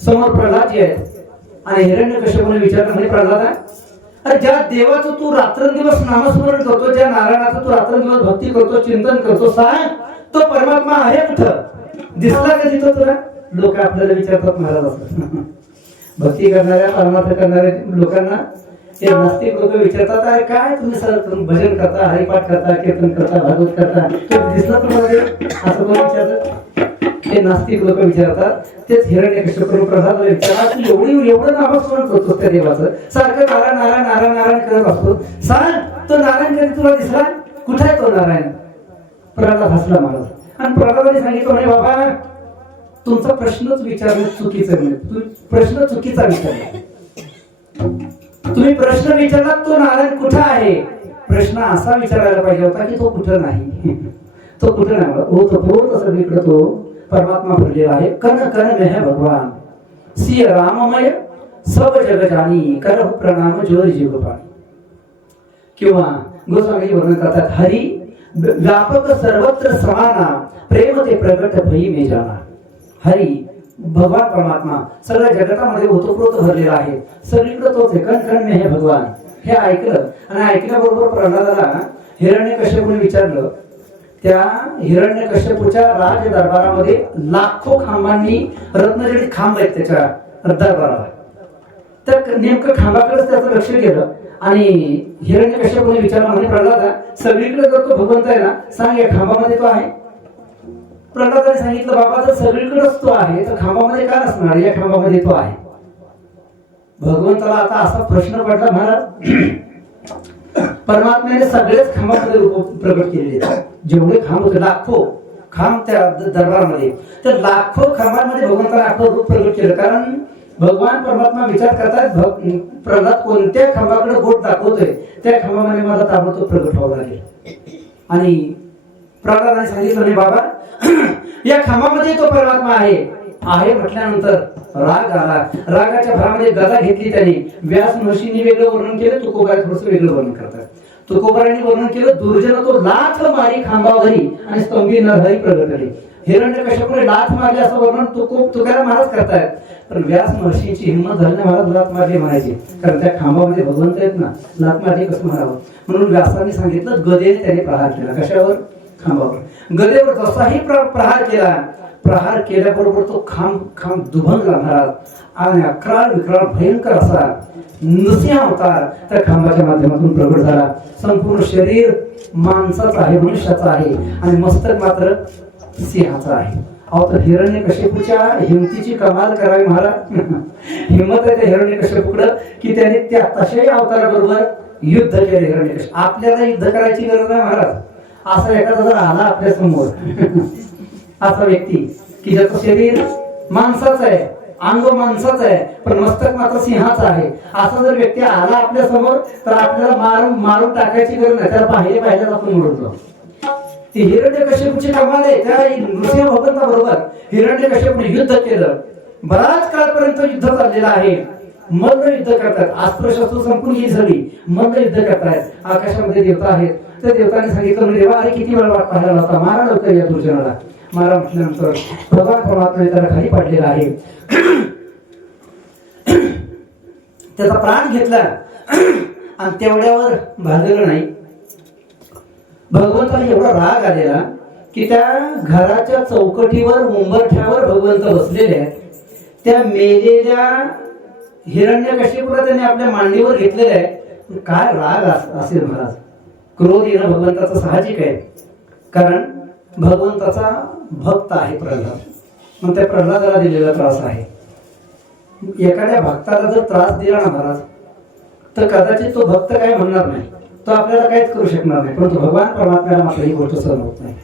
समोर प्रल्हादजी आहेत आणि हिरण्यकश्यपूने विचारलं म्हणजे प्रल्हादा अरे ज्या देवाचं तू रात्रंदिवस नामस्मरण करतो ज्या नारायणाचं तू रात्रंदिवस भक्ती करतो चिंतन करतो सांग तो परमात्मा आहे कुठं दिसला का तिथं तुला. लोक आपल्याला विचारतात महाराज असं भक्ती करणाऱ्या परमार्थ करणाऱ्या लोकांना ते नास्तिक लोक विचारतात अरे काय तुम्ही सर भजन करता हरिपाठ करता कीर्तन करता भागवत करता दिसलं तुम्हाला असं कोण विचारतात. ते नास्तिक लोक विचारतात. तेच हिरण्यकश्यपूने प्रल्हादाला विचारतात एवढं नामस्मरण करतो त्या देवाचं सारखं नारायण नारायण नारायण नारायण करत असतो सांग तो नारायण कधी तुला दिसला कुठे आहे तो नारायण. प्रल्हाद हसला महाराज आणि प्रल्हादाने सांगितलं म्हणे बाबा तुमचा प्रश्नच विचारणं चुकीचं नाही. प्रश्न चुकीचा विचारला. तुम्ही प्रश्न विचारला तो नारायण कुठं आहे. प्रश्न असा विचारायला पाहिजे होता की तो कुठं नाही. तो कुठं नाही ओतप्रोत सगळीकडे तो परमात्मा भरलेला आहे. कण कण में है भगवान सिय राममय सब जग जानी करहु प्रणाम जोर जीव पाणी. किंवा गोस्वामी वर्णन करतात हरी व्यापक सर्वत्र समाना प्रेम ते प्रगट भई में जाना. हरी भगवान परमात्मा सगळ्या जगतामध्ये ओतप्रोत भरलेला आहे. सगळीकडे तोच आहे. कण कण में है भगवान हे ऐकलं आणि ऐकल्याबरोबर प्रल्हादाला हिरण्यकश्यपूने विचारलं. त्या हिरण्यकश्यपूच्या राज दरबारामध्ये लाखो खांबांनी रत्नजडित खांब आहेत दरबाराला. तर नेमकं खांबाकडेच त्याचं लक्ष गेलं आणि हिरण्यकश्यपूने विचारलं म्हणे प्रल्हादा, सगळीकडे जर तो भगवंत आहे ना, सांग या खांबामध्ये तो आहे. प्रल्हादाने सांगितलं, बाबा जर सगळीकडेच तो आहे तर खांबामध्ये का नसणार, या खांबामध्ये तो आहे. भगवंताला आता असा प्रश्न पडला, महाराज परमात्म्याने सगळेच खांबामध्ये रूप प्रकट केलेले, जेवढे खांब होते लाखो खांब त्या दरबारामध्ये, तर लाखो खांबांमध्ये भगवंताला आखो रूप प्रकट केलं. कारण भगवान परमात्मा विचार करतात, प्रल्हाद कोणत्या खांबाकडे बोट दाखवतोय त्या खांबामध्ये मला ताबडतोब प्रकट व्हावं लागेल. आणि प्रल्हादाने सांगितलं, नाही बाबा या खांबामध्ये तो परमात्मा आहे म्हटल्यानंतर राग आला. रागाच्या भरामध्ये गदा घेतली त्याने. व्यास महर्षींनी वेगळं वर्णन केलं, तुकोबाने थोडंसं वेगळं वर्णन करतात. तुकोबारांनी वर्णन केलं, दुर्जन तो लाथ मारी खांबावरी आणि स्तंभी नरहरी प्रगटले. हिरण्यकश्यपूने लाथ मारली असं वर्णन तुकाराम महाराज करतायत. पण व्यास महर्षीची हिंमत झाली नाही, महाराज लाथ मारली म्हणायची, कारण त्या खांबामध्ये भगवंत आहेत ना, लाथ मारली कसं म्हणावं. म्हणून व्यासांनी सांगितलं, गदेने त्याने प्रहार केला. कशावर? खांबावर. गदेवर जसाही प्रहार केला, प्रहार केल्याबरोबर तो खांब दुभंगला महाराज. आणि अकराळ विकराळ भयंकर असा नृसिंह अवतार त्या खांबाच्या माध्यमातून प्रगट झाला. संपूर्ण शरीर माणसाचं आहे, मनुष्याचं आहे, आणि मस्तक मात्र सिंहाचं आहे. अहो, तर हिरण्यकश्यपूच्या हिमतीची कमाल करावी महाराज. हिंमत आहे त्या हिरण्यकश्यपूकडं की त्याने त्या तशाही अवताराबरोबर युद्ध केले. हिरण्यकश्यप आपल्याला युद्ध करायची गरज नाही महाराज. असा एखादा जर आला आपल्या समोर, असा व्यक्ती की ज्याचं शरीर माणसाचं आहे, अंग माणसाचं आहे, पण मस्तक मात्र सिंहाचं आहे, असा जर व्यक्ती आला आपल्या समोर तर आपल्याला मारून टाकायची गरज नाही, त्याला पाहिल्याच आपण मोडतो. ती हिरण्यकश्यपूची कमाल आहे. त्या नृसिंह भगवंताबरोबर हिरण्यकश्यपूने युद्ध केलं. बराच काळपर्यंत युद्ध चाललेलं आहे. मल्ल युद्ध करतात, अस्त्रशस्त्र संपूर्ण झाली, मल्ल युद्ध करतायत. आकाशामध्ये देवता आहेत. त्या देवताने सांगितलं, देवा अरे किती वेळ वाट पाहायला होता, मारा लवकर या दुर्जनाला. मारा म्हटल्यानंतर भगवान परमात्मा त्याला खाली पाडलेला आहे. त्याचा प्राण घेतला आणि तेवढ्यावर भागलं नाही. भगवंताला एवढा राग आलेला की त्या घराच्या चौकटीवर उंबरठ्यावर भगवंत बसलेले आहेत. त्या मेलेल्या हिरण्यकश्यपूला त्याने आपल्या मांडीवर घेतलेलं आहे. काय राग असेल महाराज. क्रोध येणं भगवंताचं साहजिक आहे, कारण भगवंताचा भक्त आहे प्रल्हाद. मग त्या प्रल्हादाला दिलेला त्रास आहे. एखाद्या भक्ताला जर त्रास दिला ना महाराज, तर कदाचित तो भक्त काय म्हणणार नाही, तो आपल्याला काहीच करू शकणार नाही. परंतु भगवान परमात्म्याला मात्र ही गोष्ट सहन होत नाही.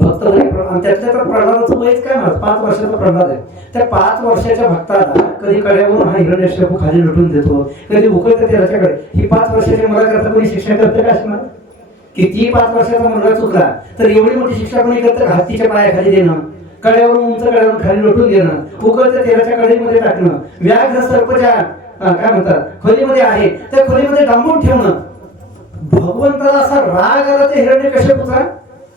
भक्त त्यातल्या तर प्रल्हादाचं वयच काय महाराज, 5 वर्षाचा प्रल्हाद आहे. त्या 5 वर्षाच्या भक्ताला कधी कड्यावरून हा हिरण्यकश्यपू खाली लुटून देतो, कधी उकळतं त्याच्याकडे. ही 5 वर्षाच्या मुलाकरता कोणी शिक्षा करते का असणार? किती 5 वर्षाचा मुलगा चुकला तर एवढी मोठी शिक्षा कोणी करतं? हत्तीच्या पायाखाली देणं, कड्यावरून उंच कड्यावरून खाली लोटून देणं, उकळत्या तेलाच्या कढईमध्ये टाकणं, व्याघ्र सर्पच्या काय म्हणतात खोलीमध्ये आहे त्या खोलीमध्ये डांबून ठेवणं. भगवंताला असा राग आला त्या हिरण्यकश्यपूचा.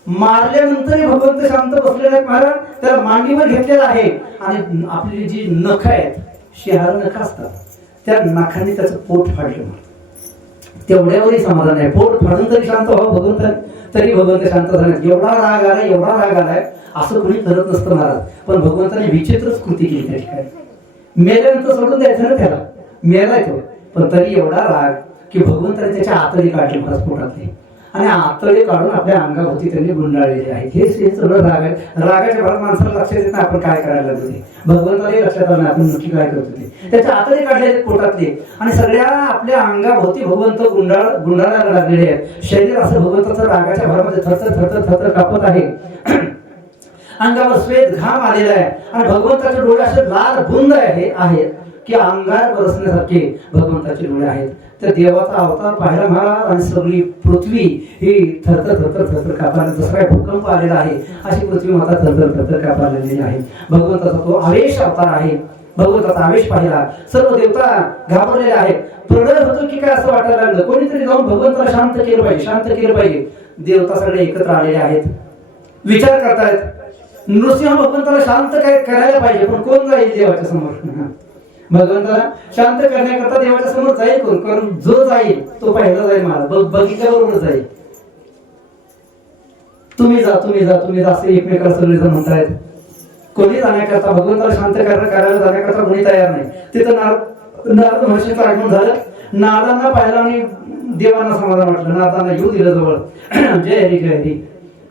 मारल्यानंतरही भगवंत शांत बसलेला आहे महाराज. त्याला मांडीवर घेतलेला आहे आणि आपली जी नख आहेत, शिहार नख असतात, त्या नखाने त्याचं पोट फाडलं. तेवढ्यावरही समाधान आहे. पोट फाडून तरी शांत व्हावं भगवंत, तरी भगवंत शांत झाले. एवढा राग आलाय असं कोणी करत नसतं महाराज. पण भगवंताने विचित्रच कृती केली त्या ठिकाणी. मेल्यानंतर सोडून द्यायचं ना त्याला, मेलाय तो, पण तरी एवढा राग की भगवंताने त्याच्या आतडी काढली महाराज पोटातले, आणि आतडे काढून आपल्या अंगाभोवती त्यांनी गुंडाळलेले आहेत. हे सगळं राग आहे. रागाच्या भरात माणसाला लक्षात येत नाही आपण काय करायला लागलो ते. भगवंतालाही लक्षात आलं नाही आपण नक्की काय करतो ते. त्याच्या आतडे काढलेले पोटातले आणि सगळ्या आपल्या अंगाभोवती भगवंत गुंडाळायला लागलेले आहेत. शरीर असं भगवंताचं रागाच्या भरामध्ये थरथर कापत आहे. अंगावर श्वेत घाम आलेला आहे आणि भगवंताचे डोळे असे लाल बुंद आहेत की अंगार बरसण्यासारखे भगवंताचे डोळे आहेत. त्या देवाचा अवतार पाहायला महाराज आणि सगळी पृथ्वी ही थरथर कापायला, जसं काय भूकंप आलेला आहे अशी पृथ्वी माता थरथर कापायला आहे. भगवंताचा तो आवेश अवतार आहे. भगवंताचा आवेश पाहिला सर्व देवता घाबरलेले आहेत. प्रलय होतो की काय असं वाटायला लागलं. कोणीतरी जाऊन भगवंताला शांत केलं पाहिजे. देवता सगळे एकत्र आलेले आहेत, विचार करतायत नृसिंह भगवंताला शांत करायला पाहिजे, पण कोण जाईल देवाच्या समोर? भगवंताला शांत करण्याकरता देवाच्या समोर जाईल कोण? कारण जो जाईल तो पहिला जाईल महाराज, बघितल्याबरोबर जाईल. तुम्ही जा असे एकमेकाला सगळेजण म्हणतायत. कोणी जाण्याकरता भगवंताला शांत करायला जाण्याकरता कोणी तयार नाही. तिथं नारद महर्षीचं आगमन झालं. नारदांना पाहिलं आणि देवांना समाधान वाटलं. नारदांना येऊ दिलं जवळ. जय हरी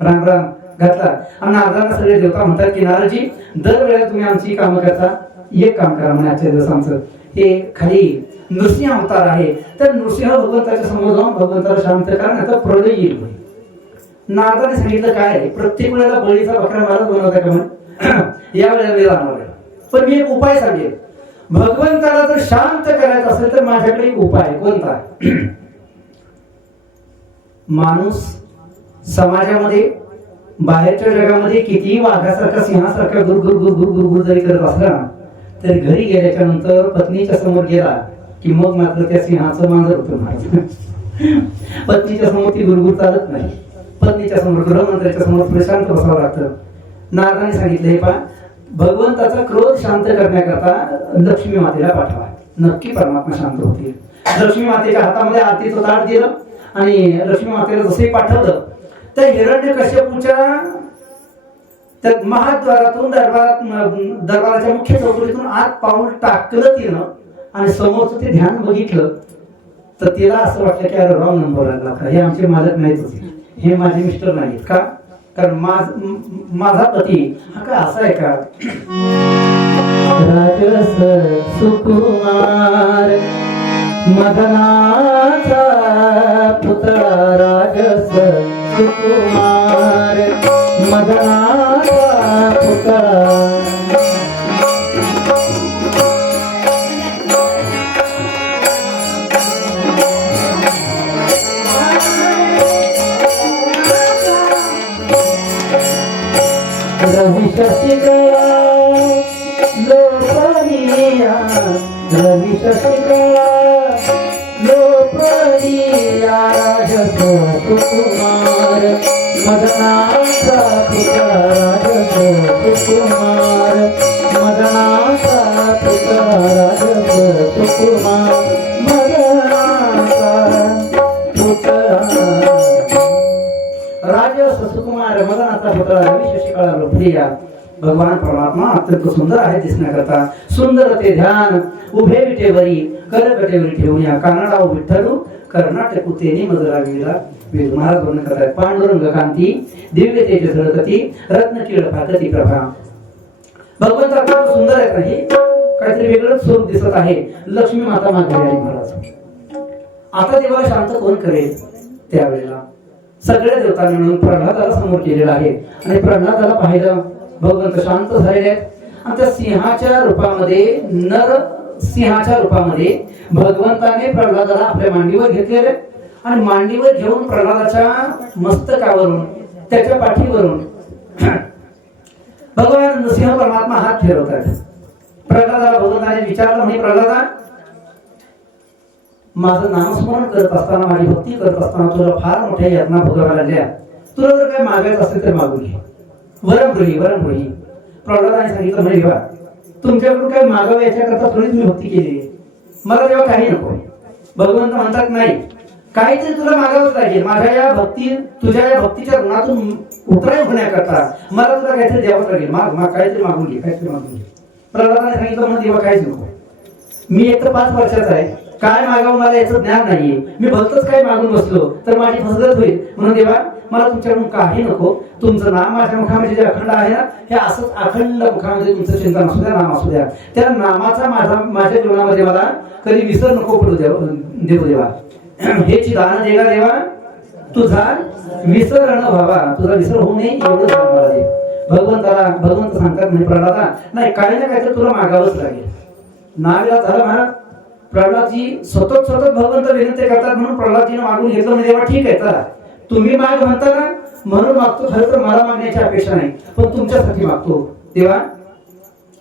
राम राम घातला. आणि नारदांना सगळे देवता म्हणतात की नारदजी दरवेळेला तुम्ही आमची कामं करता, एक काम करा म्हणे आजच्या दिवस आमचं. हे खाली नृसिंह अवतार आहे, तर नृसिंह भगवंताच्या समोर जाऊन भगवंताला शांत करा, नाही तर प्रलय येईल. नारदाने सांगितलं काय प्रत्येक वेळेला बळीचा बकरा महाराज बनवता का म्हणे, या वेळेला मी जाणार आहे. पण मी एक उपाय सांगेन, भगवंताला जर शांत करायचं असेल तर माझ्याकडे एक उपाय आहे. कोणता? माणूस समाजामध्ये बाहेरच्या जगामध्ये कितीही वाघासारखा सिंहासारखा गुरगुर जरी करत असला ना, तरी घरी गेल्याच्या नंतर पत्नीच्या समोर गेला की मग मात्र त्या सिंहाचं मांजर होतं महाराज. पत्नीच्या समोर ती गुरगुर चालत नाही. पत्नीच्या समोर गृहमंत्र्याच्या समोर प्रशांत बसावं लागतं. नारदाने सांगितलं, हे पहा, भगवंताचा क्रोध शांत करण्याकरता लक्ष्मी मातेला पाठवा, नक्की परमात्मा शांत होतील. लक्ष्मी मातेच्या हातामध्ये आरतीचं ताट दिलं आणि लक्ष्मी मातेला जसे पाठवलं तर हिरण्यकश्यपूच्या त्या महाद्वारातून दरबाराच्या मुख्य चौकटीतून आत पाऊल टाकलं तिनं आणि समोरचं ते ध्यान बघितलं तर तिला असं वाटलं की अरे रॉंग नंबर आला का, हे आमचे मालक नाहीत होते, हे माझे मिस्टर नाहीत का, कारण माझा पती हा काय असा आहे का. राजस सुकुमार मदनाचा पुतळा, राजस सुकुमार मदनाचा पुतळा. रवी शशिकला लोपनिया, रवी शशिकला लोपनिया, राजस सुकुमार मदनाचा पुतळा, राजस सुकुमार मदनाचा पुतळा, राजस सुकुमार मदनाचा पुतळा. राजस सुकुमार मदनाचा पुतळा रवी शशिकला लोपनिया. भगवान परमात्मा अत्यंत सुंदर आहे दिसण्याकरता. सुंदर ते ध्यान उभे विटेवरी करकटेवरी ठेवून या कानाडा विठ्ठलू कर्नाटक तेने मजला गेला. महाराज वर्णन करतात, पांडुरंग कांती दिव्य तेज झळकती रत्नकिळ फाकती प्रभा. भगवंत अत्यंत सुंदर आहे, नाही काहीतरी वेगळंच स्वरूप दिसत आहे. लक्ष्मी माता मागे आली महाराज. आता देवाला शांत कोण करेल? त्यावेळेला सगळ्या देवतांनी मिळून प्रल्हादाला समोर केलेला आहे आणि प्रल्हादाला पाहिलं भगवंत शांत झालेले आहेत. आणि त्या सिंहाच्या रूपामध्ये नर सिंहाच्या रूपामध्ये भगवंताने प्रल्हादाला आपल्या मांडीवर घेतलेले आणि मांडीवर घेऊन प्रल्हादाच्या मस्तकावरून त्याच्या पाठीवरून भगवान नृसिंह परमात्मा हात फिरवतात. प्रल्हादाला भगवंताने विचारलं, म्हणे प्रल्हादा, माझं नामस्मरण करत असताना माझी भक्ती करत असताना तुला फार मोठ्या यातना भोगाव्या लागल्या, तुला जर काय मागायचं असेल तर मागून घे, वरमगृही वरमगृही. प्रल्हादाने सांगितलं, म्हणे देवा, तुमच्याकडून काय मागावं याच्याकरता थोडी तुम्ही भक्ती केली, मला तेव्हा काही नको. भगवंत म्हणतात, नाही, काहीतरी तुला मागावंच लागेल. माझ्या या भक्ती तुझ्या या भक्तीच्या ऋणातून उतराई होण्याकरता मला तुला काहीतरी द्यावंच लागेल. माग काहीतरी मागून घे, काहीतरी मागून घे. प्रल्हादाने सांगितलं, म्हणून देवा काहीच नको, मी एक तर 5 वर्षाचा आहे, काय मागावं मला याचं ज्ञान नाहीये, मी भलतच काय मागून बसलो तर माझी फसगत होईल. म्हणून देवा मला तुमच्याकडून काही नको, तुमचं नाम माझ्या मुखामध्ये जे अखंड आहे ना, हे असंच अखंड मुखामध्ये तुमचं चिंतन असू द्या, नाम असू द्या. त्या नामाचा माझ्या जीवनामध्ये मला कधी विसर नको पडू देऊ देवा. हे दान देगा देवा, तुझा विसर न व्हावा, तुझा विसर होऊ नये एवढं दान मला दे. भगवंत सांगतात, म्हणजे प्रल्हादा, नाही, काही ना काहीतरी तुला मागावंच लागेल. नावेला झालं महाराज. प्रल्हादजी स्वतःच भगवंत विनंती करतात म्हणून प्रल्हादजीने मागून घेतलं. म्हणजे देवा ठीक आहे, चला तुम्ही माग म्हणता ना म्हणून मागतो, खरं तर मला मागण्याची अपेक्षा नाही, पण तुमच्यासाठी मागतो. देवा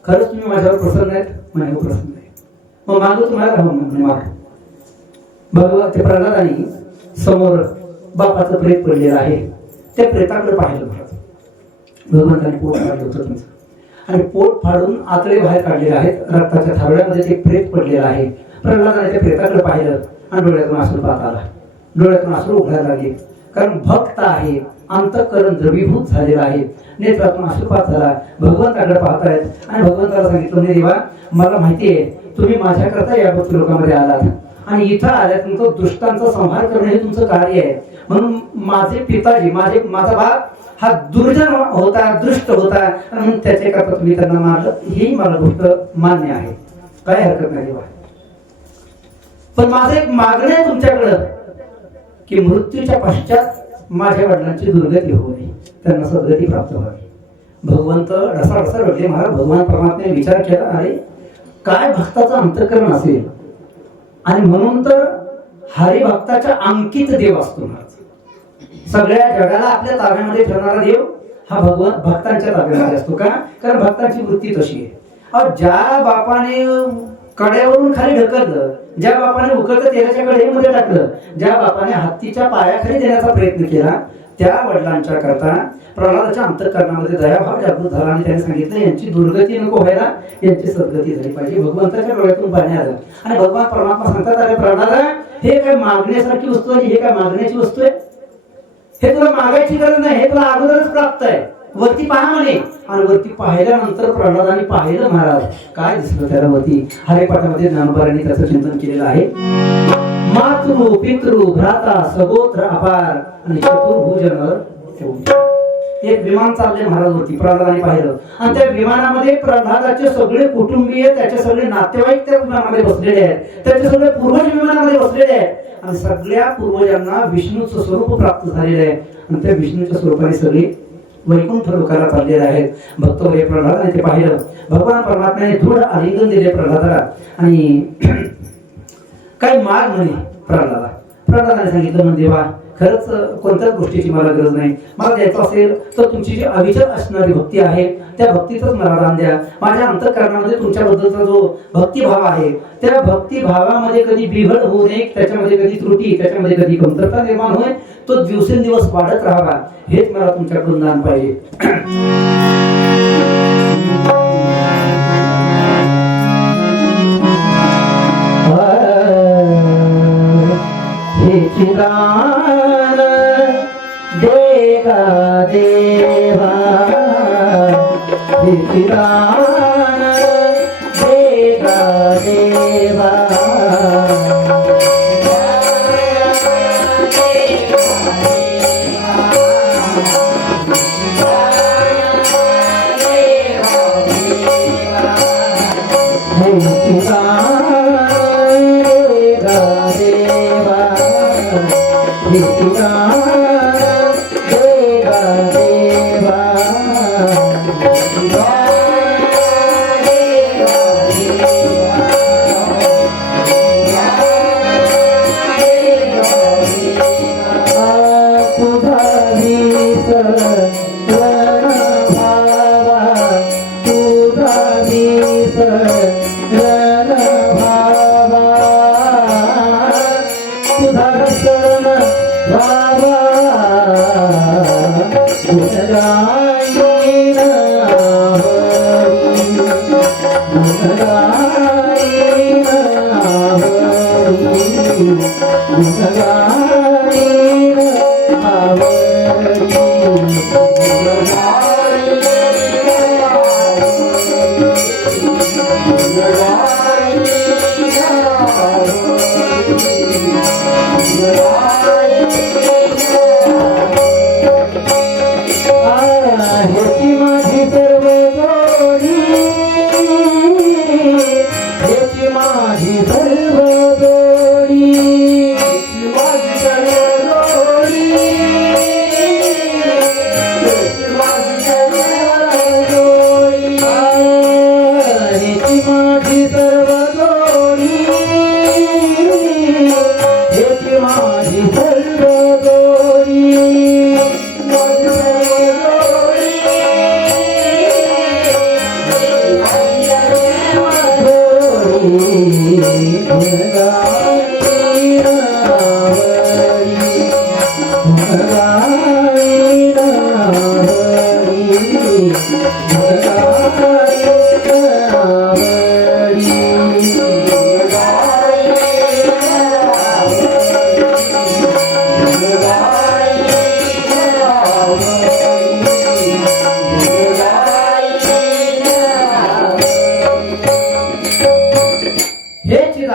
खरंच तुम्ही माझ्यावर प्रसन्न आहेत? म्हणे हो प्रसन्न आहे. मग मागू तुम्हाला माग. भगवंत ते प्रल्हादाने समोर बापाचं प्रेत पडलेलं आहे, त्या प्रेताकडे पाहिलं महाराज. भगवंताने पोट फाडलं होतं तुमचं आणि पोट फाडून आतडे बाहेर काढलेले आहेत, रक्ताच्या थारोळ्यामध्ये ते प्रेत पडलेलं आहे. प्रल्हादाने त्या प्रेताकडे पाहिलं आणि डोळ्यातून अश्रू पाहत आला. डोळ्यातून अश्रू उघडायला लागले, कारण भक्त आहे, अंतःकरण द्रवीभूत झालेलं आहे. नेत्रातून अश्रुपात झाला. भगवंताकडे पाहतायत आणि भगवंताला सांगितलं, नाही देवा, मला माहिती आहे तुम्ही माझ्याकरता या लोकांमध्ये आलात आणि इथं आल्यानंतर दुष्टांचा संहार करणं हे तुमचं कार्य आहे. म्हणून माझे पिताजी, माझा बाप हा दुर्जन होता, दुष्ट होता आणि म्हणून त्याच्याकरता तुम्ही त्यांना मारलं, ही मला गोष्ट मान्य आहे, काय हरकत नाही देवा. पण माझं एक मागणं आहे तुमच्याकडं की मृत्यूच्या पश्चात माझ्या वडिलांची दुर्गती होऊ नये, त्यांना सद्गती प्राप्त व्हावी. भगवंत ढसाढसा रडले महाराज. भगवान परमात्म्याने विचार केला, अरे काय भक्ताचं अंतःकरण असेल, आणि म्हणून तर हरिभक्ताच्या अंकित देव असतो महाराज. सगळ्या जगाला आपल्या ताब्यामध्ये ठेवणारा देव हा भगवान भक्तांच्या ताब्यामध्ये असतो. का? कारण भक्तांची वृत्ती तशी आहे. अहो, ज्या बापाने कड्यावरून खाली ढकललं, ज्या बापाने उकळतं तेलाच्या कढईमध्ये टाकलं, ज्या बापाने हत्तीच्या पायाखाली देण्याचा प्रयत्न केला, त्या वडिलांच्या करता प्रल्हादाच्या अंतःकरणामध्ये दयाभाव जागृत झाला आणि त्याने सांगितलं, यांची दुर्गती नको व्हायला, यांची सद्गती झाली पाहिजे. भगवंताच्या डोळ्यातून पाणी आलं आणि भगवान परमात्मा सांगतात, अरे प्रल्हादा, हे काय मागण्यासारखी वस्तू आहे, हे काय मागण्याची वस्तू आहे, हे तुला मागायची गरज नाही, हे तुला अगोदरच प्राप्त आहे. वरती पहा म्हणे. आणि वरती पाहिल्यानंतर प्रल्हादाने पाहिलं महाराज, काय दिसलं त्याला वरती. हरिपाठामध्ये ज्ञानोबारांनी त्याचं चिंतन केलेलं आहे. मातृ पितृ भ्राता सगोत्र अपार आणि चतुर्भुज. एक विमान चालले महाराज वरती, प्रल्हादाने पाहिलं आणि त्या विमानामध्ये प्रल्हादाचे सगळे कुटुंबीय, त्याचे सगळे नातेवाईक त्या विमानामध्ये बसलेले आहेत, त्याचे सगळे पूर्वज विमानामध्ये बसलेले आहेत आणि सगळ्या पूर्वजांना विष्णूचं स्वरूप प्राप्त झालेलं आहे आणि त्या विष्णूच्या स्वरूपाने सगळे वैकुंठ लोकाला चाललेले आहेत. भक्त हे प्रल्हादाने ते पाहिलं. भगवान परमात्म्याने दृढ आलिंगन दिले प्रल्हादाला आणि काय माग म्हणे प्रल्हादा. प्रल्हादाने सांगितलं, म्हणजे देवा, खरंच कोणत्याच गोष्टीची मला गरज नाही, मला द्यायचं असेल तर तुमची जी अविचल असणारी भक्ती आहे त्या भक्तीतच मला दान द्या. माझ्या अंतःकरणामध्ये तुमच्याबद्दलचा जो भक्तिभाव आहे त्या भक्तिभावामध्ये कधी बिघड होऊ नये, त्याच्यामध्ये कधी त्रुटी, त्याच्यामध्ये कधी कमतरता निर्माण होईल, तो दिवसेंदिवस वाढत राहावा, हेच मला तुमच्याकडून दान पाहिजे. हे दान देगा देवा, हे दान देगा देवा,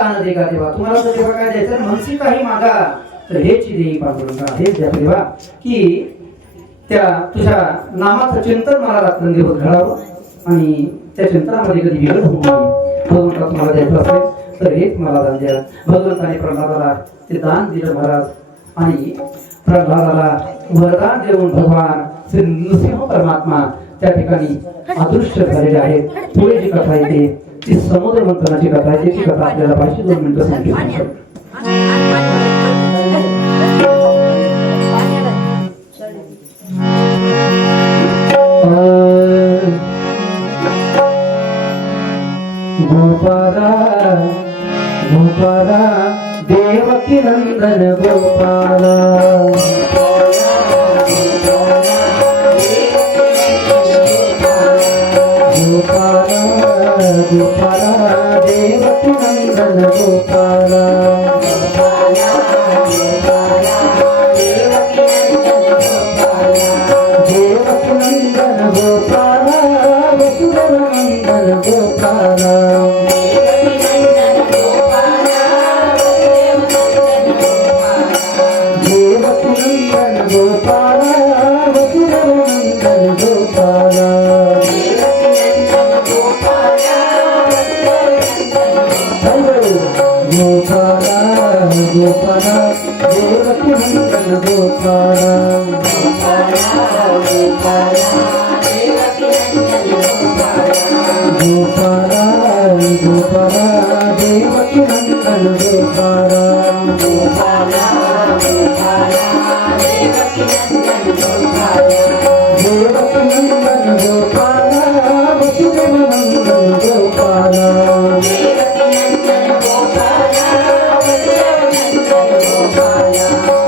दान दे का देवा, तुम्हाला जर देवा काय द्यायचं मनसी काही मागा तर हेच देई पांडुरंगा, हेच द्या देवा की त्या तुझ्या नामाचं चिंतन मला रात्रंदिवस घडावं आणि त्या चिंतनामध्ये कधी बिघड होऊ नये. भगवंता तुम्हाला द्यायचं असेल तर हेच मला दान द्या. भगवंताने प्रल्हादाला ते दान दिलं महाराज आणि प्रल्हादाला वरदान देऊन भगवान श्री नृसिंह परमात्मा त्या ठिकाणी अदृश्य झालेले आहेत. पुढे जी कथा येते ती समुद्र मंथनाची कथा येते. ती कथा आपल्याला 2 मिनिटं सांगितली. गोपाला गोपाला देवकी नंदन गोपाला, गोपाला गोपाला देवकी नंदन गोपाला, देवकी नंदन गोपाला वसुदेव नंदन गोपाला, गोपाला देवकी नंदन गोपाला, गोपाला गोपाला देवकी नंदन गोपाला, देवकी नंदन गोपाला वसुदेव नंदन गोपाला,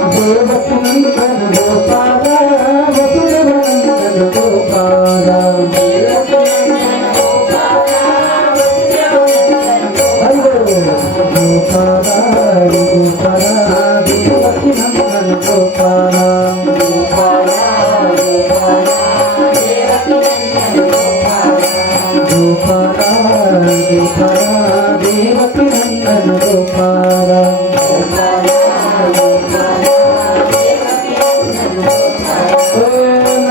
देवकी नंदन गोपाला वसुदेव नंदन गोपाला, गोपाला गोपाला देवकी नंदन गोपाला, गोपाला गोपाला देवकी नंदन गोपाला,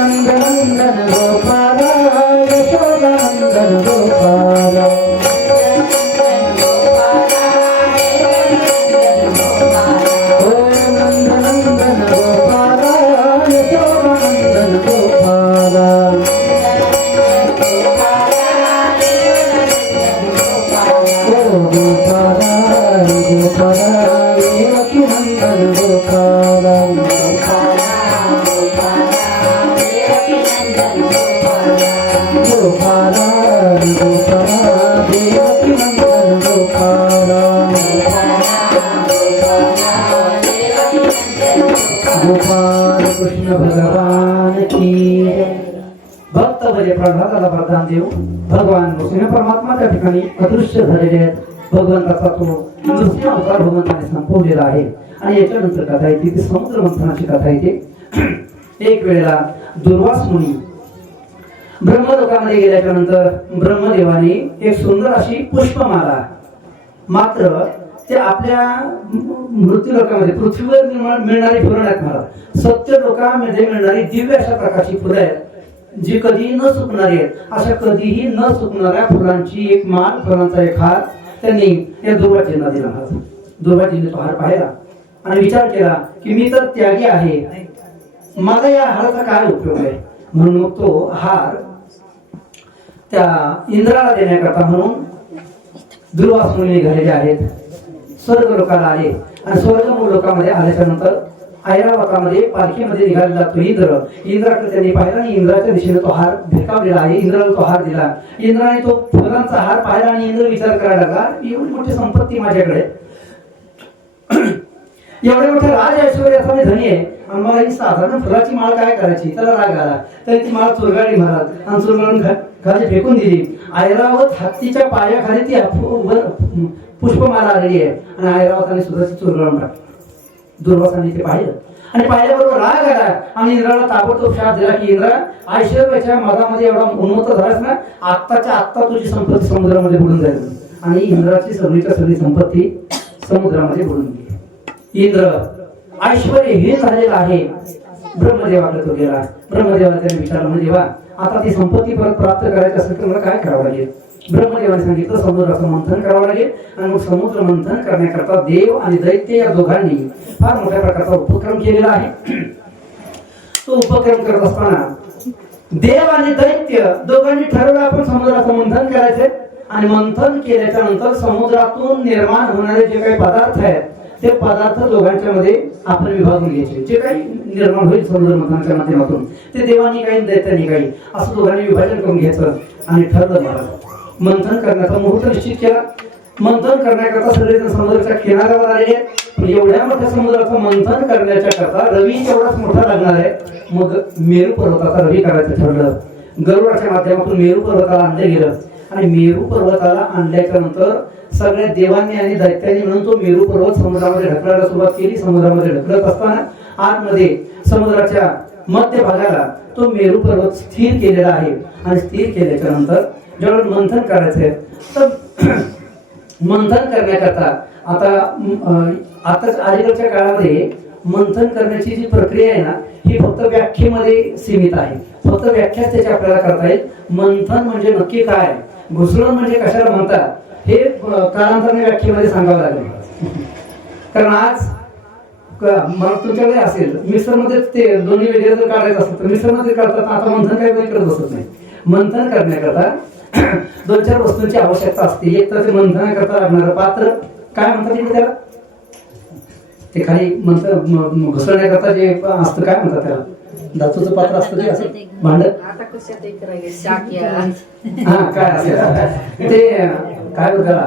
नंदन गोपाला यशोदा नंदन गोपाला, नंदन गोपाला यशोदा नंदन गोपाला, गोपाला गोपाला देवकी नंदन गोपाला, गोपाला गोपाला देवकी नंदन गोपाला, गोपाल कृष्ण भगवान की भक्त बरे प्रल्हादाला वरदान देऊ भगवान नृसिंह परमात्मा त्या ठिकाणी अदृश्य झालेले आहेत. भगवंताचा तो नृसिंह अवतार भगवंताने संपवलेला आहे. आणि याच्यानंतर कथा येते ती समुद्र मंथनाची कथा येते. एक वेळेला दुर्वास मुनी ब्रह्मलोकामध्ये गेल्याच्या नंतर ब्रह्मदेवाने एक सुंदर अशी पुष्पमाला, मात्र ते आपल्या मृत्यू लोकामध्ये पृथ्वीवर मिळणारी फुलं नाहीत महाराज, सत्य लोकांमध्ये मिळणारी दिव्य अशा प्रकारची फुलं आहेत जी कधी न सुकणारी आहेत. अशा कधीही न सुकणाऱ्या फुलांची एक माळ, फुलांचा एक हार त्यांनी या दुर्वाजींना दिला महाराज. दुर्वाजींनी तो हार पाहिला आणि विचार केला की मी तर त्यागी आहे, मला या हाराचा काय उपयोग आहे. म्हणून मग तो हार त्या इंद्राला देण्याकरता म्हणून दुर्वास मुनी निघालेले आहेत. स्वर्ग लोकाला आले आणि स्वर्ग लोकामध्ये आल्याच्या नंतर ऐरावतामध्ये पालखीमध्ये निघालेला तो इंद्राकडे त्यांनी पाहिला आणि इंद्राच्या दिशेने तो हार भिरकावलेला आहे. इंद्राला तो हार दिला. इंद्राने तो फुलांचा हार पाहिला आणि इंद्र विचार करायला लागला, एवढी मोठी संपत्ती माझ्याकडे, एवढे मोठे राज ऐश्वर्याचा मी धनी आहे आणि मला ही साधारण फुलाची माळ काय करायची. त्याला राग आला. तर ती माळ चुरगाळली महाराज आणि चुरगाळून खाली फेकून दिली. ऐरावत हत्तीच्या पायाखाली ती पुष्पमाला आलेली आहे आणि ऐरावताने सुद्धा ती चुरगाळून टाकली. दुर्वासाने ते पाहिलं आणि पाहिल्याबरोबर राग आला आणि इंद्राला ताबडतोब शाप दिला की इंद्रा, ऐश्वर्याच्या मधामध्ये एवढा उन्मत्त झालास ना, आत्ताच्या आत्ता तुझी संपत्ती समुद्रामध्ये बुडून जाईल. आणि इंद्राची सगळीच्या सगळी संपत्ती समुद्रामध्ये बुडून गेली. इंद्र ऐश्वर्यहीन झालेला आहे. ब्रह्मदेवाकडे तो गेला. ब्रह्मदेवाला त्याने विचारलं, म्हणजे देवा, आता ती संपत्ती परत प्राप्त करायची असेल तर मला काय करावं लागेल? ब्रह्मदेवाने सांगितलं, समुद्राचं मंथन करावं लागेल. आणि मग समुद्र मंथन करण्याकरता देव आणि दैत्य या दोघांनी फार मोठ्या प्रकारचा उपक्रम केलेला आहे. तो उपक्रम करत असताना देव आणि दैत्य दोघांनी ठरवलं आपण समुद्राचं मंथन करायचंय. आणि मंथन केल्याच्या नंतर समुद्रातून निर्माण होणारे जे काही पदार्थ आहेत ते पदार्थ दोघांच्या मध्ये आपण विभागून घ्यायचे. जे काही निर्माण होईल समुद्र मंथनाच्या माध्यमातून ते देवानी काही दैत्यानी काही असं दोघांनी विभाजन करून घ्यायचं. आणि ठरलं मला मंथन करण्याचा मुहूर्त निश्चित केला. मंथन करण्याकरता सगळेजण समुद्राच्या किनाऱ्यावर आलेले. पण एवढ्या मोठ्या समुद्राचं मंथन करण्याच्या करता रवी एवढाच मोठा लागणार आहे. मग मेरू पर्वताचा रवी करायचं ठरलं. गरुडाच्या माध्यमातून मेरू पर्वताला आणलं गेलं. आणि मेरू पर्वताला आणल्याच्या नंतर सगळ्या देवांनी आणि दैत्यांनी म्हणून तो मेरू पर्वत समुद्रामध्ये ढकलायला सुरुवात केली. समुद्रामध्ये ढकलत असताना आतमध्ये समुद्राच्या मध्य भागाला तो मेरू पर्वत स्थिर केलेला आहे. आणि स्थिर केल्याच्या नंतर जेव्हा मंथन करायचंय तर मंथन करण्याकरता आता अलीकडच्या काळामध्ये मंथन करण्याची जी प्रक्रिया आहे ना ही फक्त व्याख्येमध्ये सीमित आहे. फक्त व्याख्याच त्याची आपल्याला करता येईल. मंथन म्हणजे नक्की काय, घुसळण म्हणजे कशाला म्हणतात हे कालांतराने व्याख्येमध्ये सांगावं लागेल. कारण आज मला तुमच्याकडे असेल मिक्सरमध्ये ते दोन्ही वेगळे जर काढायचं असेल तर मिक्सरमध्ये काढतात. आता मंथन काही वेगळी करत बसत नाही. मंथन करण्याकरता 2-4 वस्तूंची आवश्यकता असते. एक तर ते मंथनाकरता लागणारं पात्र, काय म्हणतात तिकडे त्याला, ते खाली मंथन घुसळण्याकरता जे असतं काय म्हणतात त्याला, धातूचं पात्र असतं ते असं भांड, हा काय असेल ते काय बघा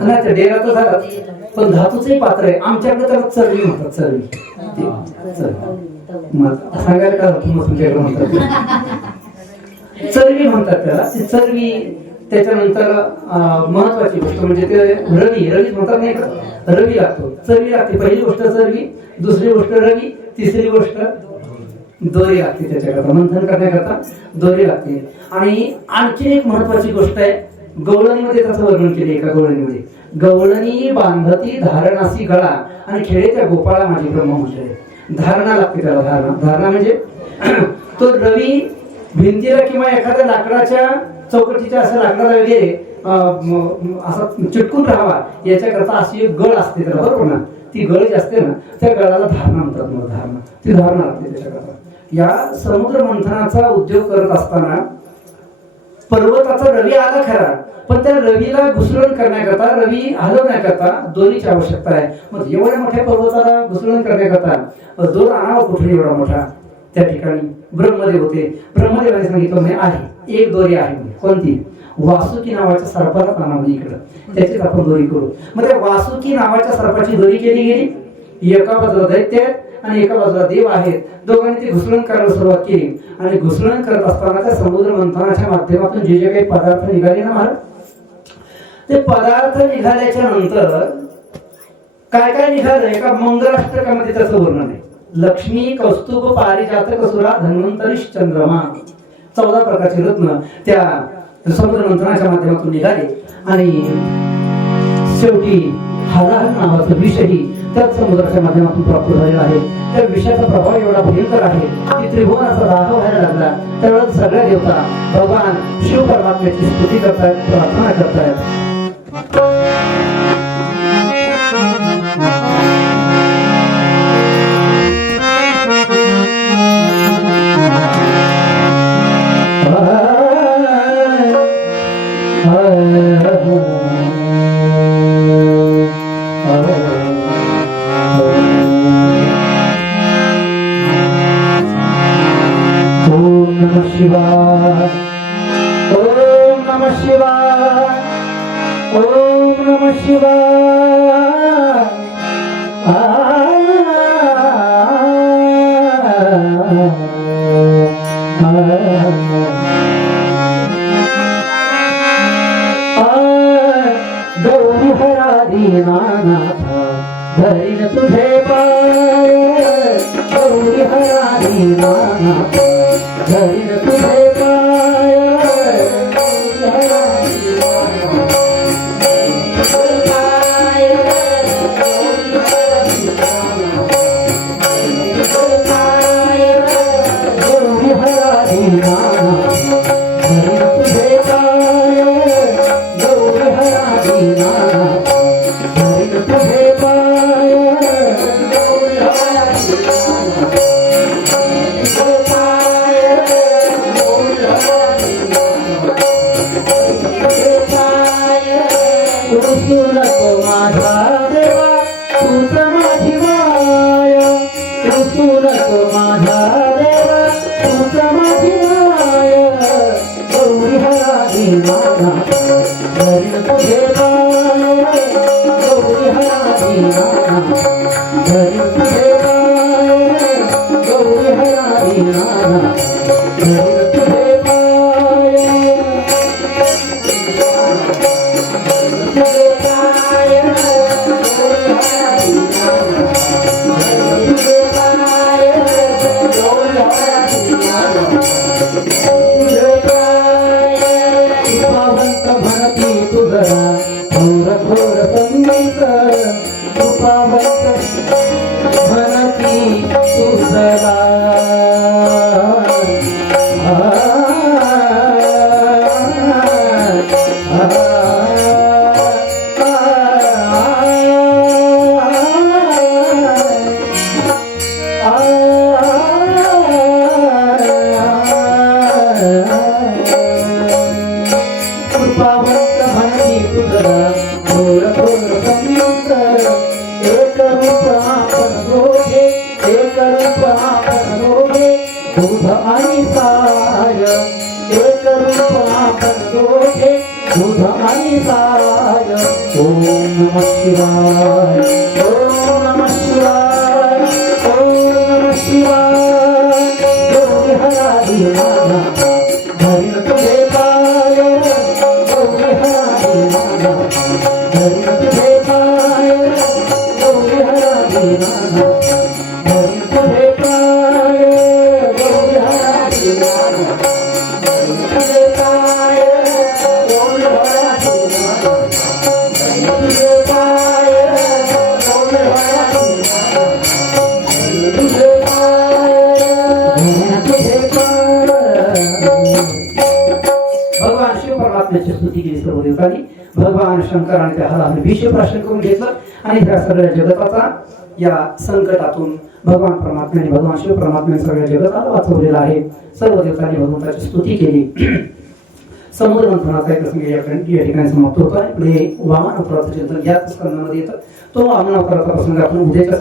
नाही ते डेरा तर झालं. पण धातूचंही पात्र आहे. आमच्याकडे त्याला चरवी म्हणतात. चरवी सांगायला काय तुमच्याकडे म्हणतात चरवी म्हणतात त्याला. चरवी त्याच्यानंतर महत्वाची गोष्ट म्हणजे ते रवी म्हणतात नाही का, रवी लागतो. चरवी लागते. पहिली गोष्ट चरवी, दुसरी गोष्ट रवी, तिसरी गोष्ट दोरी लागते. त्याच्याकरता मंथन करण्याकरता दोरी लागते. आणि आणखी एक महत्वाची गोष्ट आहे, गवळणीमध्ये त्याचं वर्णन केले. एका गवळणीमध्ये गवळणी बांधती धारणासी गळा आणि खेळे त्या गोपाळा माझी ब्रह्म म्हटले. धारणा लागते त्याला. धारणा म्हणजे तो रवी भिंतीला किंवा एखाद्या लाकडाच्या चौकटीच्या असं लाकडाला वगैरे असा चिटकून राहावा याच्याकरता अशी एक गळ असते त्याला, बरोबर ना. ती गळ जी असते ना त्या गळाला धारणा म्हणतात. मग धारणा, ती धारणा लागते त्याच्याकरता. या समुद्र मंथनाचा उद्योग करत असताना पर्वताचा रवी आला खरा, पण त्या रवीला घुसळण करण्याकरता, रवी हलवण्याकरता दोरीची आवश्यकता आहे. मग एवढ्या मोठ्या पर्वताला घुसळण करण्याकरता दोर आणावा कुठे एवढा मोठा. त्या ठिकाणी ब्रह्मदेव होते. ब्रह्मदेवाने सांगितलं म्हणजे आहे एक दोरी आहे. कोणती? वासुकी नावाच्या सर्पाला आणावं इकडं, त्याचीच आपण दोरी करू. मग त्या वासुकी नावाच्या सर्पाची दोरी केली गेली. एका बाजूला दैत्य आहेत आणि एका बाजूला देव आहेत. दोघांनी ती घुसळण करायला सुरुवात केली. आणि घुसळण करत असताना त्या समुद्र मंथनाच्या माध्यमातून जे जे काही पदार्थ निघाले ना महाराज, ते पदार्थ निघाल्याच्या नंतर काय काय निघालं एका मंगलाष्टकामध्ये त्याचं वर्णन आहे. लक्ष्मी, कौस्तुभ, पारिजातक, सुरा, धन्वंतरी, चंद्रमा, 14 प्रकारचे रत्न त्या समुद्र मंथनाच्या माध्यमातून निघाले. आणि शेवटी हलाहल नावाचं विषही त्याच समुद्राच्या माध्यमातून प्राप्त झालेला आहे. त्या विषयाचा प्रभाव एवढा भयंकर आहे की त्रिभुवनाचा दाह व्हायला लागला. त्यावेळेस सगळ्या देवता भगवान शिव परमात्म्याची स्तुती करतायत, प्रार्थना करतायत. शिवाय ओम नमः शिवाय ओम नमः शिवाय. गौरी हरा दीनानाथ धरीन तुझे पाय. गौरी हरा दीनानाथ धरीन तुझे पाय. गौरी हरा दीनानाथ दीनाना धरी तुझे पाय गौरी हरा दीनाना धरी तुझे पाय तुझे पाय गौरी हरा दीनाना धरी तुझे पाय गौरी हरा दीनाना तुझे पाय कृपावंत म्हणती तुझरा थोर थोर संत कृपावंत म्हणती तुझरा कृपावंत म्हणती तुझरा थोर थोर संत एक रूप आपण दोघे एक रूप आपण दोघे दूध आणि साय एक रूप आपण दोघे दूध आणि साय ओम नमः शिवाय ओम नमः शिवाय ओम नमः शिवाय गौरी हरा दीनाना धरी तुझे पाय गौरी हरा दीनाना धरी तुझे पाय गौरी हरा दीनाना धरी तुझे पाय गौरी हरा दीनाना धरी तुझे पाय गौरी हरा दीनाना धरी तुझे पाय गौरी हरा दीनाना धरी तुझे पाय तुझे पाय भगवान शिव परमात्म्याची स्तुती केली सर्व देवतांनी भगवान शंकराने त्या हाताने विष प्राशन करून घेतलं आणि ह्या सगळ्या जगताचा या संकटातून भगवान परमात्म्याने भगवान शिव परमात्म्याने सगळ्या जगताला वाचवलेला आहे सर्व देवतांनी भगवंताची स्तुती केली समुद्र मंथनाचा एक प्रसंग या ठिकाणी समाप्त होतो आहे पुढे वामन अवताराचं चिंतन या स्कंदामध्ये येतं तो वामन अवताराचा प्रसंग आपण उद्याच्या